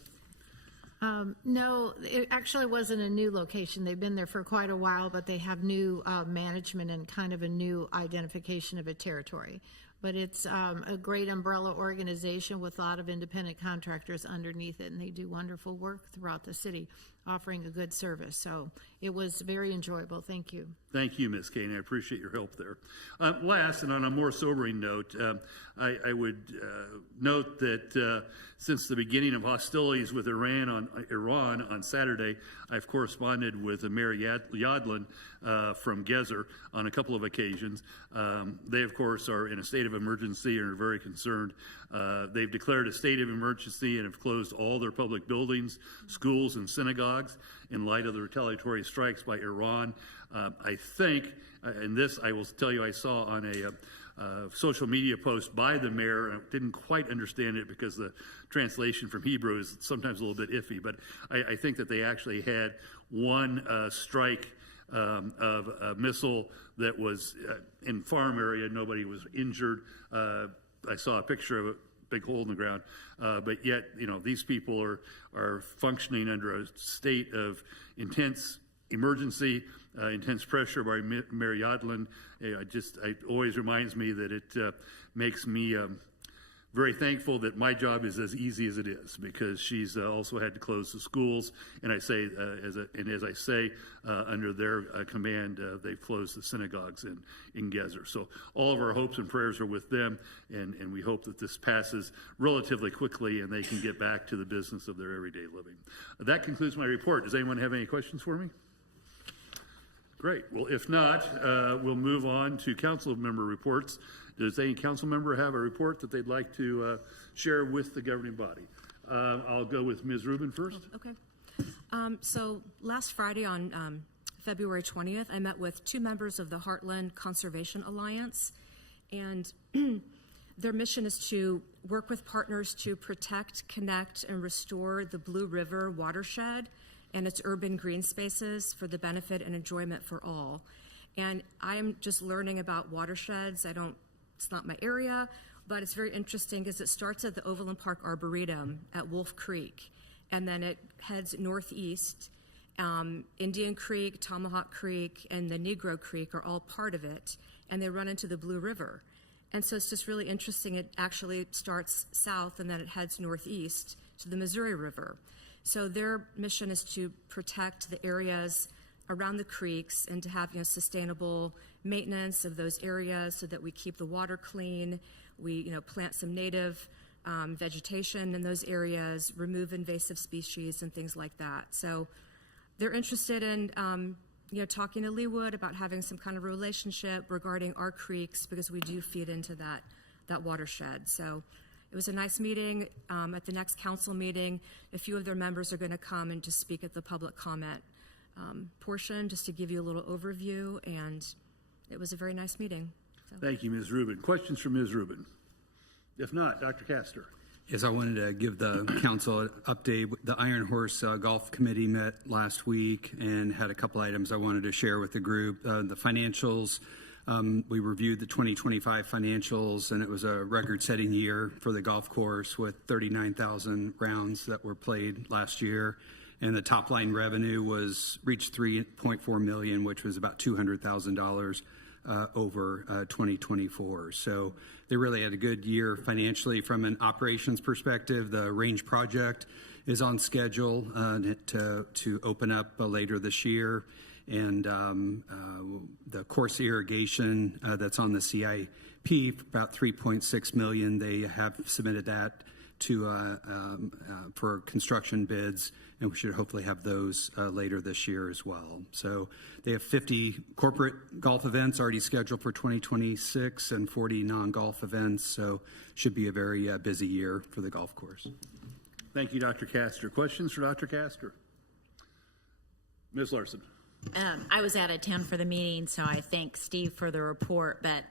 No, it actually wasn't a new location. They've been there for quite a while, but they have new management and kind of a new identification of a territory. But it's a great umbrella organization with a lot of independent contractors underneath it, and they do wonderful work throughout the city, offering a good service. So it was very enjoyable. Thank you. Thank you, Ms. Kane. I appreciate your help there. Last, and on a more sobering note, I would note that since the beginning of hostilities with Iran on Saturday, I've corresponded with Mayor Yadlin from Gezer on a couple of occasions. They, of course, are in a state of emergency and are very concerned. They've declared a state of emergency and have closed all their public buildings, schools, and synagogues in light of the retaliatory strikes by Iran. I think, and this I will tell you I saw on a social media post by the mayor. I didn't quite understand it because the translation from Hebrew is sometimes a little bit iffy, but I think that they actually had one strike of a missile that was in farm area. Nobody was injured. I saw a picture of a big hole in the ground, but yet, these people are functioning under a state of intense emergency, intense pressure by Mayor Yadlin. It always reminds me that it makes me very thankful that my job is as easy as it is, because she's also had to close the schools, and as I say, under their command, they've closed the synagogues in Gezer. So all of our hopes and prayers are with them, and we hope that this passes relatively quickly and they can get back to the business of their everyday living. That concludes my report. Does anyone have any questions for me? Great. Well, if not, we'll move on to council member reports. Does any council member have a report that they'd like to share with the governing body? I'll go with Ms. Rubin first. Okay. So last Friday on February 20th, I met with 2 members of the Heartland Conservation Alliance, and their mission is to work with partners to protect, connect, and restore the Blue River watershed and its urban green spaces for the benefit and enjoyment for all. And I'm just learning about watersheds. It's not my area, but it's very interesting because it starts at the Overland Park Arboretum at Wolf Creek, and then it heads northeast. Indian Creek, Tomahawk Creek, and the Negro Creek are all part of it, and they run into the Blue River. And so it's just really interesting. It actually starts south, and then it heads northeast to the Missouri River. So their mission is to protect the areas around the creeks and to have sustainable maintenance of those areas so that we keep the water clean. We plant some native vegetation in those areas, remove invasive species and things like that. So they're interested in talking to Leewood about having some kind of relationship regarding our creeks, because we do feed into that watershed. So it was a nice meeting. At the next council meeting, a few of their members are going to come and just speak at the public comment portion, just to give you a little overview, and it was a very nice meeting. So. Thank you, Ms. Rubin. Questions from Ms. Rubin? If not, Dr. Castor. Yes, I wanted to give the council an update. The Iron Horse Golf Committee met last week and had a couple items I wanted to share with the group. The financials, we reviewed the 2025 financials, and it was a record-setting year for the golf course with 39,000 rounds that were played last year. And the top line revenue reached $3.4 million, which was about $200,000 over 2024. So they really had a good year financially. From an operations perspective, the range project is on schedule to open up later this year. And the course irrigation that's on the CIP, about $3.6 million, they have submitted that for construction bids, and we should hopefully have those later this year as well. So they have 50 corporate golf events already scheduled for 2026 and 40 non-golf events, so should be a very busy year for the golf course. Thank you, Dr. Castor. Questions for Dr. Castor? Ms. Larson. I was out of town for the meeting, so I thank Steve for the report, but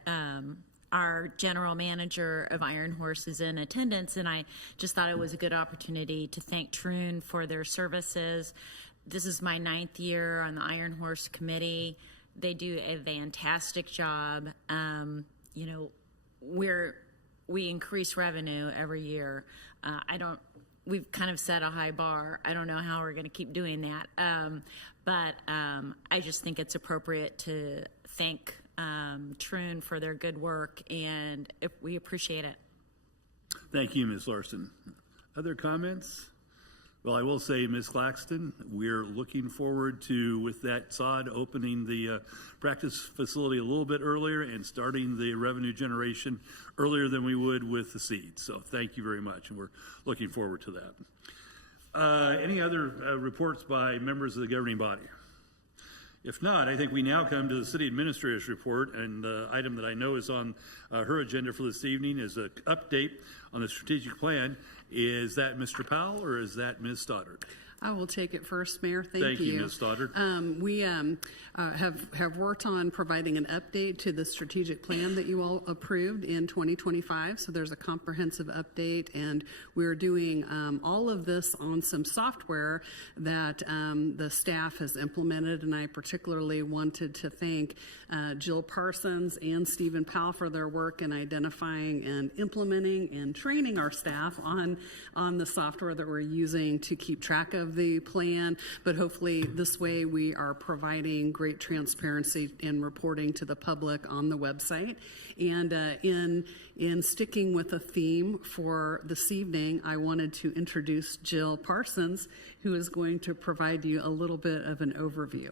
our general manager of Iron Horse is in attendance, and I just thought it was a good opportunity to thank Troon for their services. This is my 9th year on the Iron Horse committee. They do a fantastic job. You know, we increase revenue every year. We've kind of set a high bar. I don't know how we're going to keep doing that. But I just think it's appropriate to thank Troon for their good work, and we appreciate it. Thank you, Ms. Larson. Other comments? Well, I will say, Ms. Claxton, we're looking forward to, with that sod, opening the practice facility a little bit earlier and starting the revenue generation earlier than we would with the seed. So thank you very much, and we're looking forward to that. Any other reports by members of the governing body? If not, I think we now come to the city administrator's report, and the item that I know is on her agenda for this evening is an update on the strategic plan. Is that Mr. Powell or is that Ms. Stoddard? I will take it first, Mayor. Thank you, Ms. Stoddard. We have worked on providing an update to the strategic plan that you all approved in 2025. So there's a comprehensive update, and we're doing all of this on some software that the staff has implemented. And I particularly wanted to thank Jill Parsons and Stephen Powell for their work in identifying and implementing and training our staff on the software that we're using to keep track of the plan. But hopefully this way we are providing great transparency and reporting to the public on the website. And in sticking with a theme for this evening, I wanted to introduce Jill Parsons, who is going to provide you a little bit of an overview.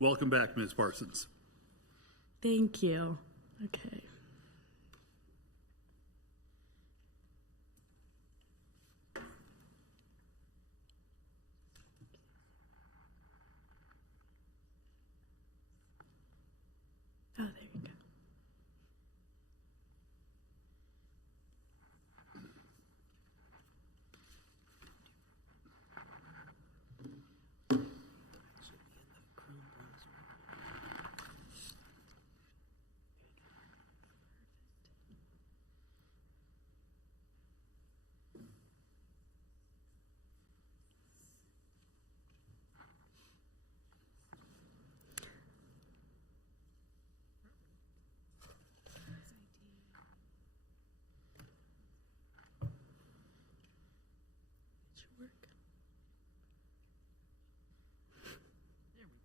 Welcome back, Ms. Parsons. Thank you. Okay. Oh, there you go.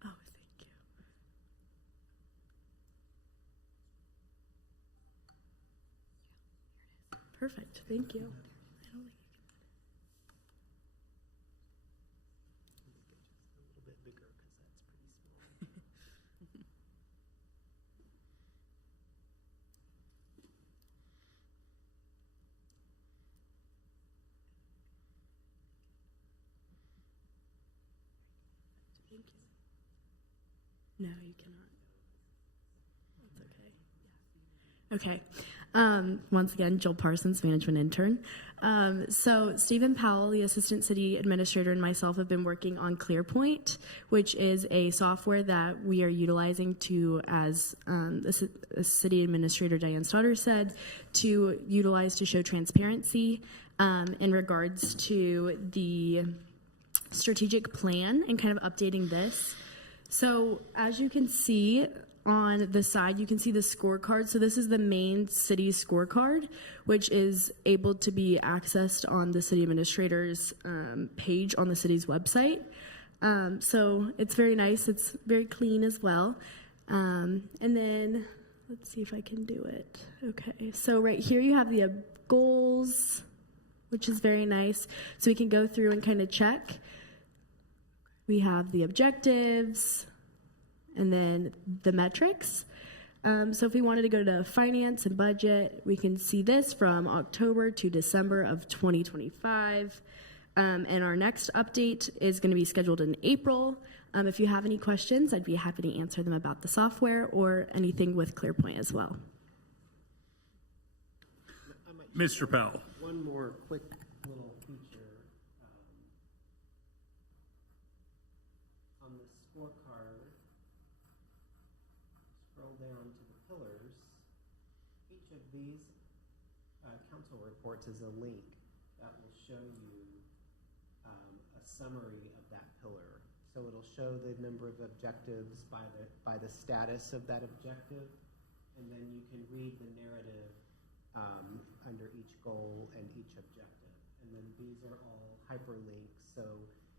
Oh, thank you. Perfect. Thank you. Thank you. No, you cannot. That's okay. Okay. Once again, Jill Parsons, management intern. So Stephen Powell, the assistant city administrator, and myself have been working on ClearPoint, which is a software that we are utilizing to, as the city administrator Diane Stoddard said, to utilize to show transparency in regards to the strategic plan and kind of updating this. So as you can see on the side, you can see the scorecard. So this is the main city scorecard, which is able to be accessed on the city administrator's page on the city's website. So it's very nice. It's very clean as well. And then let's see if I can do it. Okay. So right here you have the goals, which is very nice. So we can go through and kind of check. We have the objectives and then the metrics. So if we wanted to go to finance and budget, we can see this from October to December of 2025. And our next update is going to be scheduled in April. If you have any questions, I'd be happy to answer them about the software or anything with ClearPoint as well. Mr. Powell. One more quick little feature. On the scorecard, each of these council reports is a link that will show you a summary of that pillar. So it'll show the number of objectives by the status of that objective, and then you can read the narrative under each goal and each objective. And then these are all hyperlinks, so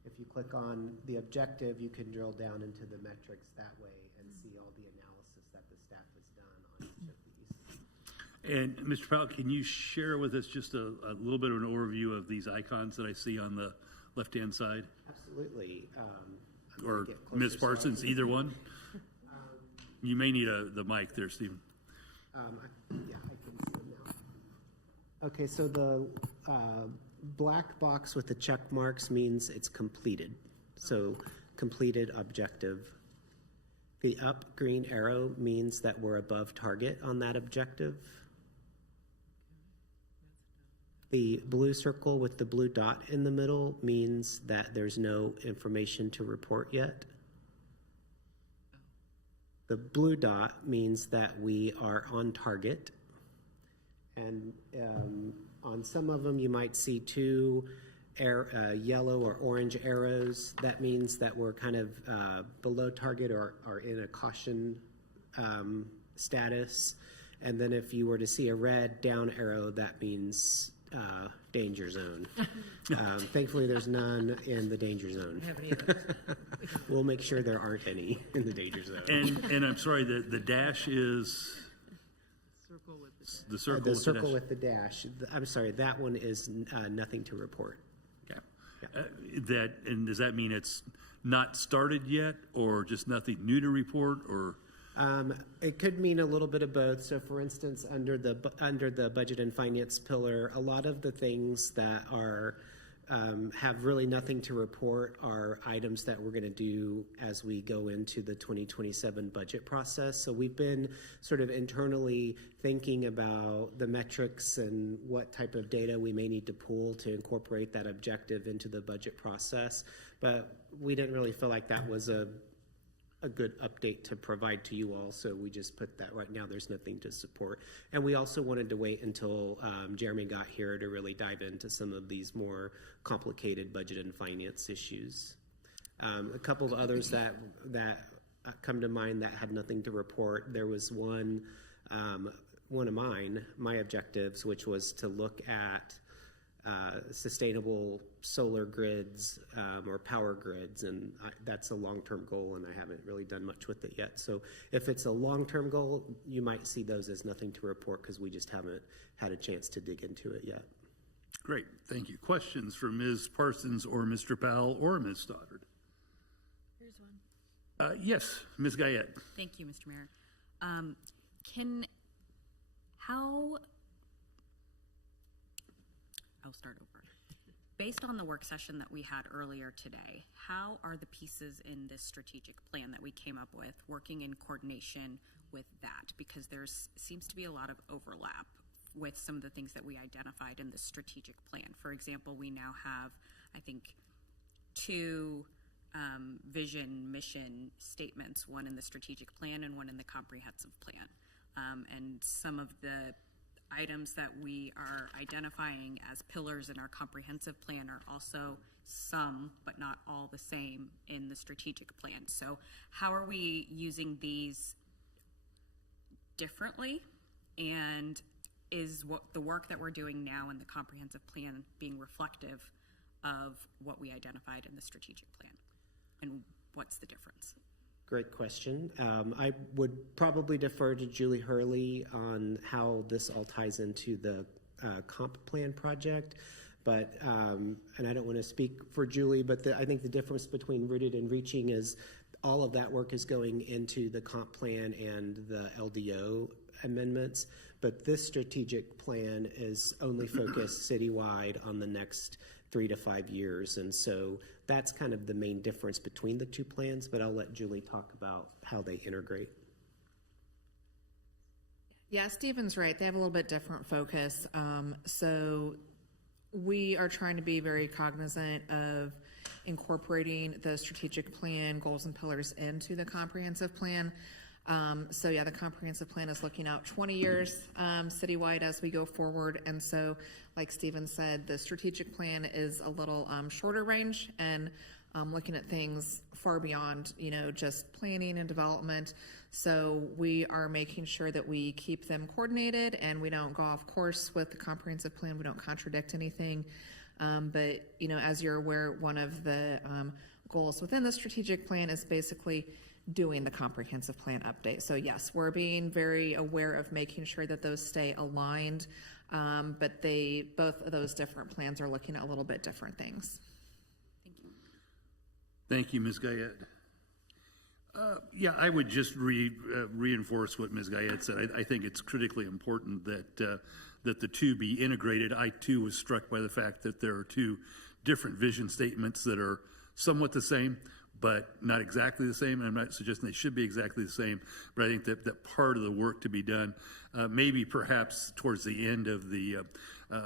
if you click on the objective, you can drill down into the metrics that way and see all the analysis that the staff has done on each of these. And Mr. Powell, can you share with us just a little bit of an overview of these icons that I see on the left-hand side? Absolutely. Or Ms. Parsons, either one? You may need the mic there, Stephen. Yeah, I can see them now. Okay, so the black box with the check marks means it's completed. So completed objective. The up green arrow means that we're above target on that objective. The blue circle with the blue dot in the middle means that there's no information to report yet. The blue dot means that we are on target. And on some of them, you might see two yellow or orange arrows. That means that we're kind of below target or in a caution status. And then if you were to see a red down arrow, that means danger zone. Thankfully, there's none in the danger zone. We'll make sure there aren't any in the danger zone. And I'm sorry, the dash is the circle with the dash. I'm sorry, that one is nothing to report. Okay. Yeah. And does that mean it's not started yet, or just nothing new to report, or? It could mean a little bit of both. So, for instance, under the budget and finance pillar, a lot of the things that are have really nothing to report are items that we're going to do as we go into the 2027 budget process. So we've been sort of internally thinking about the metrics and what type of data we may need to pull to incorporate that objective into the budget process. But we didn't really feel like that was a good update to provide to you all, so we just put that right now. There's nothing to support. And we also wanted to wait until Jeremy got here to really dive into some of these more complicated budget and finance issues. A couple of others that come to mind that had nothing to report. There was one of my objectives, which was to look at sustainable solar grids or power grids, and that's a long-term goal, and I haven't really done much with it yet. So if it's a long-term goal, you might see those as nothing to report because we just haven't had a chance to dig into it yet. Great, thank you. Questions for Ms. Parsons or Mr. Powell or Ms. Stoddard? Here's one. Yes, Ms. Guyette. Thank you, Mr. Mayor. I'll start over. Based on the work session that we had earlier today, how are the pieces in this strategic plan that we came up with working in coordination with that? Because there seems to be a lot of overlap with some of the things that we identified in the strategic plan. For example, we now have, I think, two vision, mission statements, one in the strategic plan and one in the comprehensive plan. And some of the items that we are identifying as pillars in our comprehensive plan are also some, but not all the same in the strategic plan. So how are we using these differently? And is what the work that we're doing now in the comprehensive plan being reflective of what we identified in the strategic plan? And what's the difference? Great question. I would probably defer to Julie Hurley on how this all ties into the comp plan project. But, and I don't want to speak for Julie, but I think the difference between Rooted and Reaching is all of that work is going into the comp plan and the LDO amendments. But this strategic plan is only focused citywide on the next 3 to 5 years. And so that's kind of the main difference between the two plans, but I'll let Julie talk about how they integrate. Yeah, Stephen's right. They have a little bit different focus. So we are trying to be very cognizant of incorporating the strategic plan goals and pillars into the comprehensive plan. So yeah, the comprehensive plan is looking out 20 years citywide as we go forward. And so, like Stephen said, the strategic plan is a little shorter range and looking at things far beyond, just planning and development. So we are making sure that we keep them coordinated and we don't go off course with the comprehensive plan. We don't contradict anything. But, as you're aware, one of the goals within the strategic plan is basically doing the comprehensive plan update. So yes, we're being very aware of making sure that those stay aligned, but both of those different plans are looking at a little bit different things. Thank you, Ms. Gayet. I would just reinforce what Ms. Gayet said. I think it's critically important that the two be integrated. I too was struck by the fact that there are two different vision statements that are somewhat the same, but not exactly the same. I'm not suggesting they should be exactly the same, but I think that part of the work to be done, maybe perhaps towards the end of the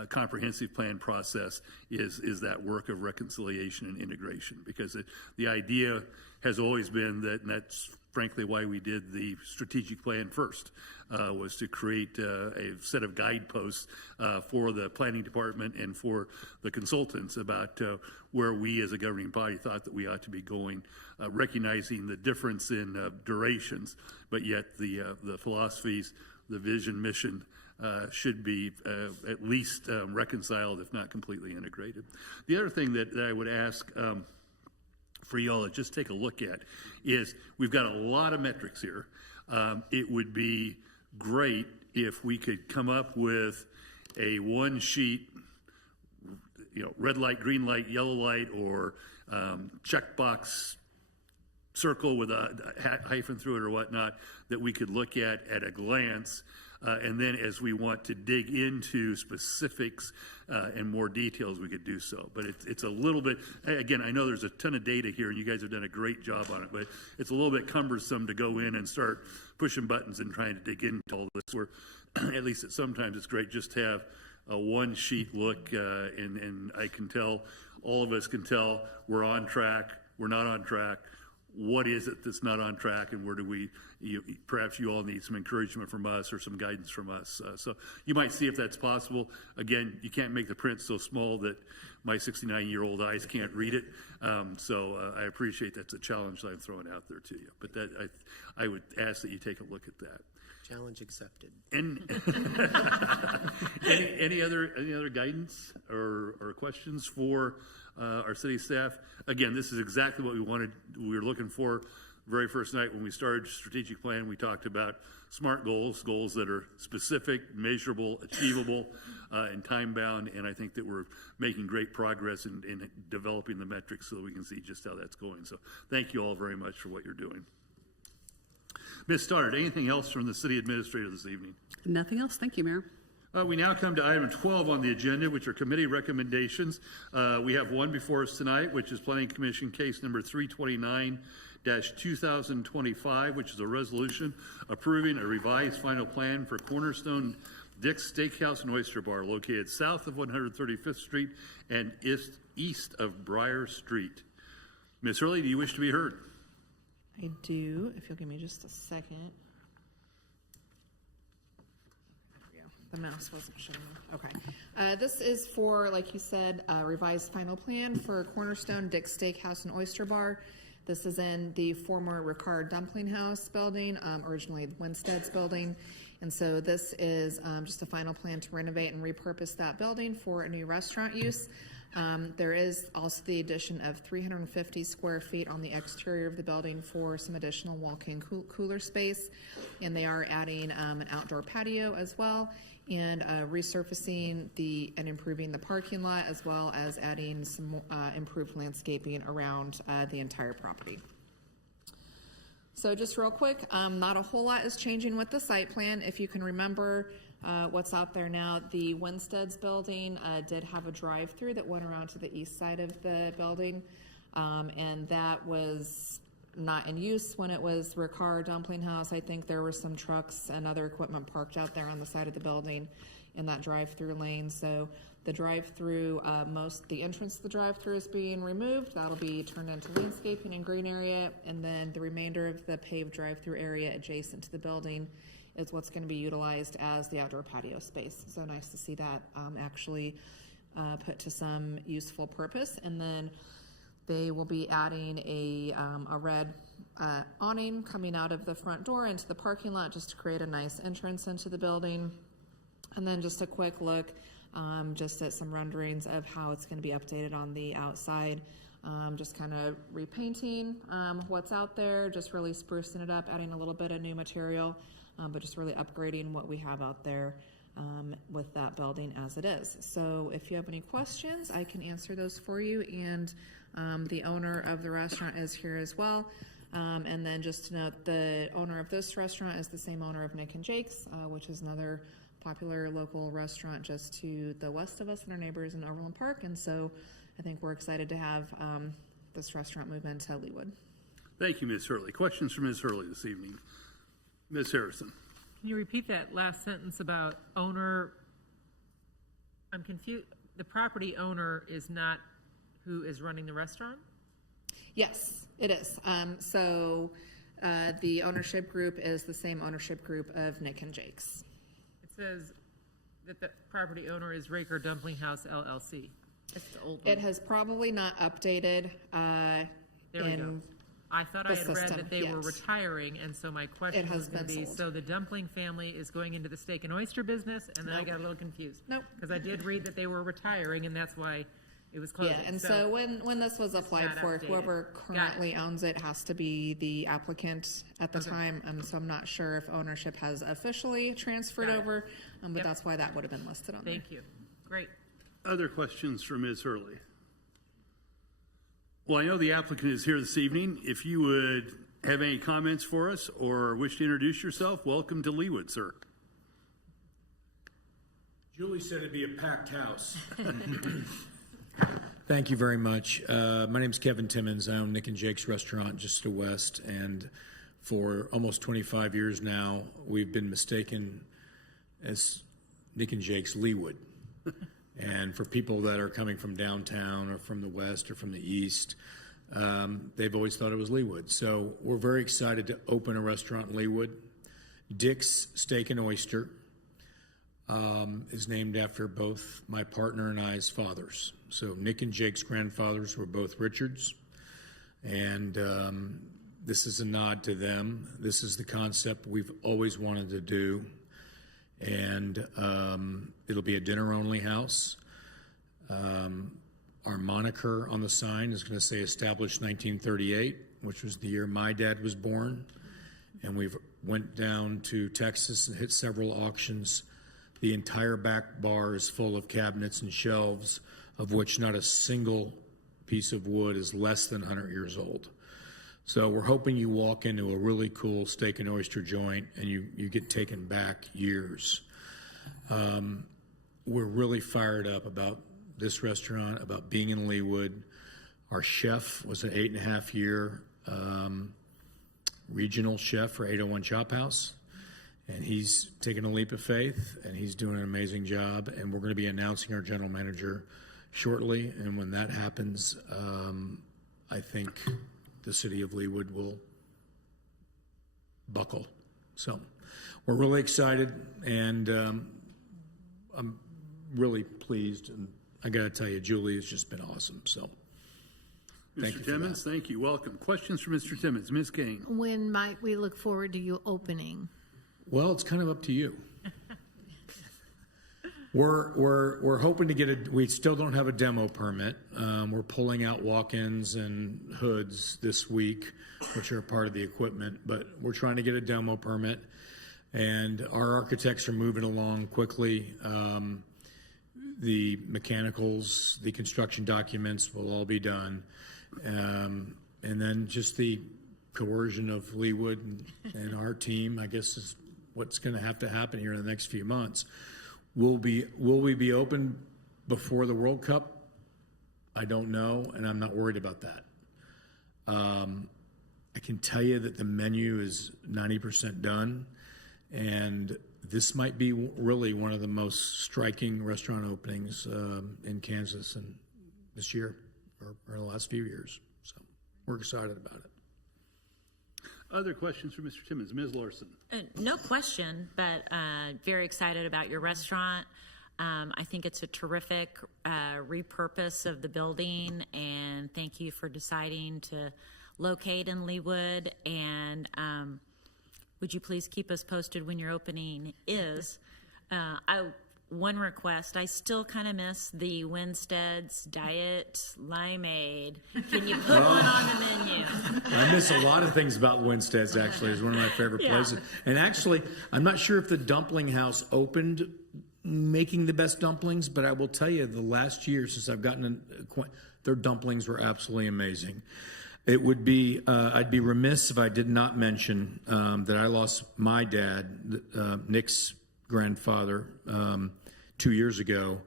comprehensive plan process, is that work of reconciliation and integration, because the idea has always been that, and that's frankly why we did the strategic plan first, was to create a set of guideposts for the planning department and for the consultants about where we as a governing body thought that we ought to be going, recognizing the difference in durations, but yet the philosophies, the vision, mission should be at least reconciled, if not completely integrated. The other thing that I would ask for y'all to just take a look at is we've got a lot of metrics here. It would be great if we could come up with a one sheet, red light, green light, yellow light, or checkbox circle with a hyphen through it or whatnot that we could look at a glance. And then as we want to dig into specifics and more details, we could do so. But it's a little bit, again, I know there's a ton of data here and you guys have done a great job on it, but it's a little bit cumbersome to go in and start pushing buttons and trying to dig into all this, where at least sometimes it's great just to have a one sheet look and I can tell, all of us can tell we're on track, we're not on track. What is it that's not on track, and where do we, perhaps you all need some encouragement from us or some guidance from us. So you might see if that's possible. Again, you can't make the print so small that my 69-year-old eyes can't read it. So I appreciate that's a challenge that I'm throwing out there to you. But I would ask that you take a look at that. Challenge accepted. And any other guidance or questions for our city staff? Again, this is exactly what we wanted. We were looking for very first night when we started strategic plan. We talked about SMART goals that are specific, measurable, achievable, and time bound. And I think that we're making great progress in developing the metrics so that we can see just how that's going. So thank you all very much for what you're doing. Ms. Stoddard, anything else from the city administrator this evening? Nothing else. Thank you, Mayor. We now come to item 12 on the agenda, which are committee recommendations. We have one before us tonight, which is Planning Commission case number 329-2025, which is a resolution approving a revised final plan for Cornerstone Dick's Steakhouse and Oyster Bar, located south of 135th Street and east of Briar Street. Ms. Hurley, do you wish to be heard? I do, if you'll give me just a second. The mouse wasn't showing. Okay. This is for, like you said, a revised final plan for Cornerstone Dick's Steakhouse and Oyster Bar. This is in the former Ricard Dumpling House building, originally Winstead's building. And so this is just a final plan to renovate and repurpose that building for a new restaurant use. There is also the addition of 350 square feet on the exterior of the building for some additional walk-in cooler space. And they are adding an outdoor patio as well, and resurfacing and improving the parking lot, as well as adding some improved landscaping around the entire property. So just real quick, not a whole lot is changing with the site plan. If you can remember what's out there now, the Winstead's building did have a drive-through that went around to the east side of the building, and that was not in use when it was Ricard Dumpling House. I think there were some trucks and other equipment parked out there on the side of the building in that drive-through lane. So the drive-through, the entrance to the drive-through is being removed. That'll be turned into landscaping and green area, and then the remainder of the paved drive-through area adjacent to the building is what's going to be utilized as the outdoor patio space. So nice to see that actually put to some useful purpose. And then they will be adding a red awning coming out of the front door into the parking lot just to create a nice entrance into the building. And then just a quick look just at some renderings of how it's going to be updated on the outside. Just kind of repainting what's out there, just really sprucing it up, adding a little bit of new material, but just really upgrading what we have out there with that building as it is. So if you have any questions, I can answer those for you. And the owner of the restaurant is here as well. And then just to note, the owner of this restaurant is the same owner of Nick and Jake's, which is another popular local restaurant just to the west of us and our neighbors in Overland Park. And so I think we're excited to have this restaurant move into Leawood. Thank you, Ms. Hurley. Questions for Ms. Hurley this evening? Ms. Harrison. Can you repeat that last sentence about owner? I'm confused. The property owner is not who is running the restaurant? Yes, it is. So the ownership group is the same ownership group of Nick and Jake's. It says that the property owner is Raker Dumpling House LLC. It's the old one. It has probably not updated There we go. I thought I had read that they were yes. retiring, and so my question was going to be, sold. so the dumpling family is going into the steak and oyster business, and then I got a little confused. Nope. Because I did read that they were retiring, and that's why it was closing. Yeah, and so when this was applied not for, updated. whoever currently owns it has to be the applicant at the time. So I'm not sure if ownership has officially transferred Got it. over, but Yep. that's why that would have been listed on there. Thank you. Great. Other questions for Ms. Hurley? Well, I know the applicant is here this evening. If you would have any comments for us or wish to introduce yourself, welcome to Leawood, sir. Julie said it'd be a packed house. Thank you very much. My name is Kevin Timmons. I own Nick and Jake's restaurant just to the west, and for almost 25 years now, we've been mistaken as Nick and Jake's Leawood. And for people that are coming from downtown or from the west or from the east, they've always thought it was Leawood. So we're very excited to open a restaurant in Leawood. Dick's Steak and Oyster is named after both my partner and I's fathers. So Nick and Jake's grandfathers were both Richards, and this is a nod to them. This is the concept we've always wanted to do, and it'll be a dinner-only house. Our moniker on the sign is going to say established 1938, which was the year my dad was born, and we've went down to Texas and hit several auctions. The entire back bar is full of cabinets and shelves, of which not a single piece of wood is less than 100 years old. So we're hoping you walk into a really cool steak and oyster joint and you get taken back years. We're really fired up about this restaurant, about being in Leawood. Our chef was an 8.5-year regional chef for 801 Chop House. And he's taken a leap of faith, and he's doing an amazing job. And we're going to be announcing our general manager shortly. And when that happens, I think the city of Leawood will buckle. So we're really excited, and I'm really pleased. And I got to tell you, Julie has just been awesome. So thank you Mr. for Timmons, that. thank you. Welcome. Questions for Mr. Timmons? Ms. Kane. When might we look forward to you opening? Well, it's kind of up to you. We're hoping to get we still don't have a demo permit. We're pulling out walk-ins and hoods this week, which are part of the equipment, but we're trying to get a demo permit, and our architects are moving along quickly. The mechanicals, the construction documents will all be done. And then just the coercion of Leawood and our team, I guess, is what's going to happen here in the next few months. Will we be open before the World Cup? I don't know, and I'm not worried about that. I can tell you that the menu is 90% done, and this might be really one of the most striking restaurant openings in Kansas and this year or in the last few years. So we're excited about it. Other questions for Mr. Timmons? Ms. Larson. No question, but very excited about your restaurant. I think it's a terrific repurpose of the building, and thank you for deciding to locate in Leawood. And would you please keep us posted when your opening is? One request, I still kind of miss the Winstead's Diet Limeade. Can you put one on the menu? I miss a lot of things about Winstead's, actually. It's one of my favorite places. And actually, I'm not sure if the dumpling house opened making the best dumplings, but I will tell you the last year since I've gotten their dumplings were absolutely amazing. It would be, I'd be remiss if I did not mention that I lost my dad, Nick's grandfather, 2 years ago,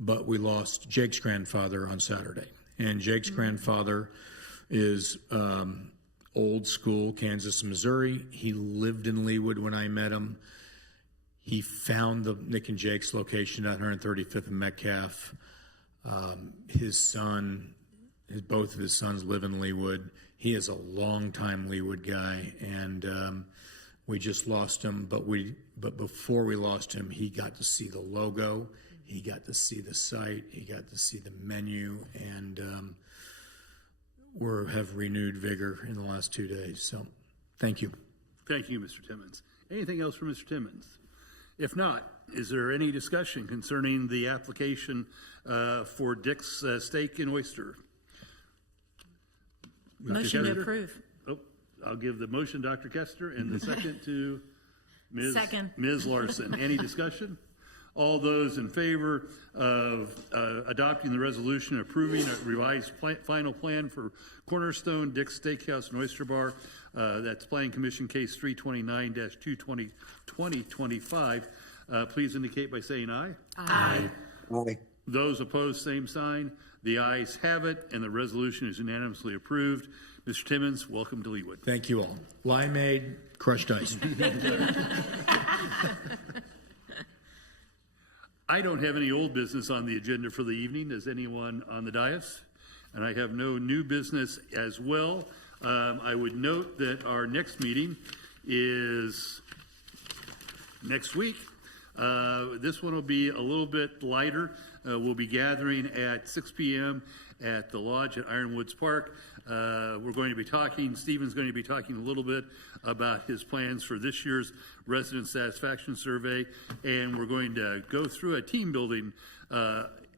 but we lost Jake's grandfather on Saturday. And Jake's grandfather is old school Kansas, Missouri. He lived in Leawood when I met him. He found the Nick and Jake's location at 135th and Metcalf. Both of his sons live in Leawood. He is a longtime Leawood guy, and we just lost him. But before we lost him, he got to see the logo, he got to see the site, he got to see the menu, and we have renewed vigor in the last 2 days. So, thank you. Thank you, Mr. Timmons. Anything else for Mr. Timmons? If not, is there any discussion concerning the application for Dick's Steak and Oyster? Motion to approve. Oh, I'll give the motion, Dr. Kester, and the second to Ms. Larson. Any discussion? All those in favor of adopting the resolution approving a revised final plan for Cornerstone, Dick's Steakhouse and Oyster Bar, that's Planning Commission Case 329-22025, please indicate by saying aye. Aye. Aye. Those opposed, same sign. The ayes have it, and the resolution is unanimously approved. Mr. Timmons, welcome to Leawood. Thank you all. Limeade, crushed ice. I don't have any old business on the agenda for the evening. Does anyone on the dais? And I have no new business as well. I would note that our next meeting is next week. This one will be a little bit lighter. We'll be gathering at 6 p.m. at the Lodge at Ironwoods Park. We're going to be talking, Stephen's going to be talking a little bit about his plans for this year's resident satisfaction survey, and we're going to go through a team building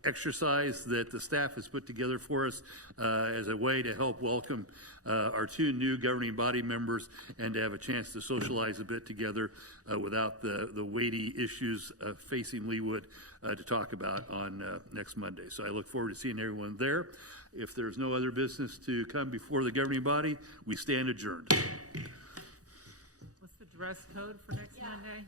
exercise that the staff has put together for us as a way to help welcome our two new governing body members and to have a chance to socialize a bit together without the weighty issues facing Leawood to talk about on next Monday. So I look forward to seeing everyone there. If there's no other business to come before the governing body, we stand adjourned. What's the dress code for next Monday?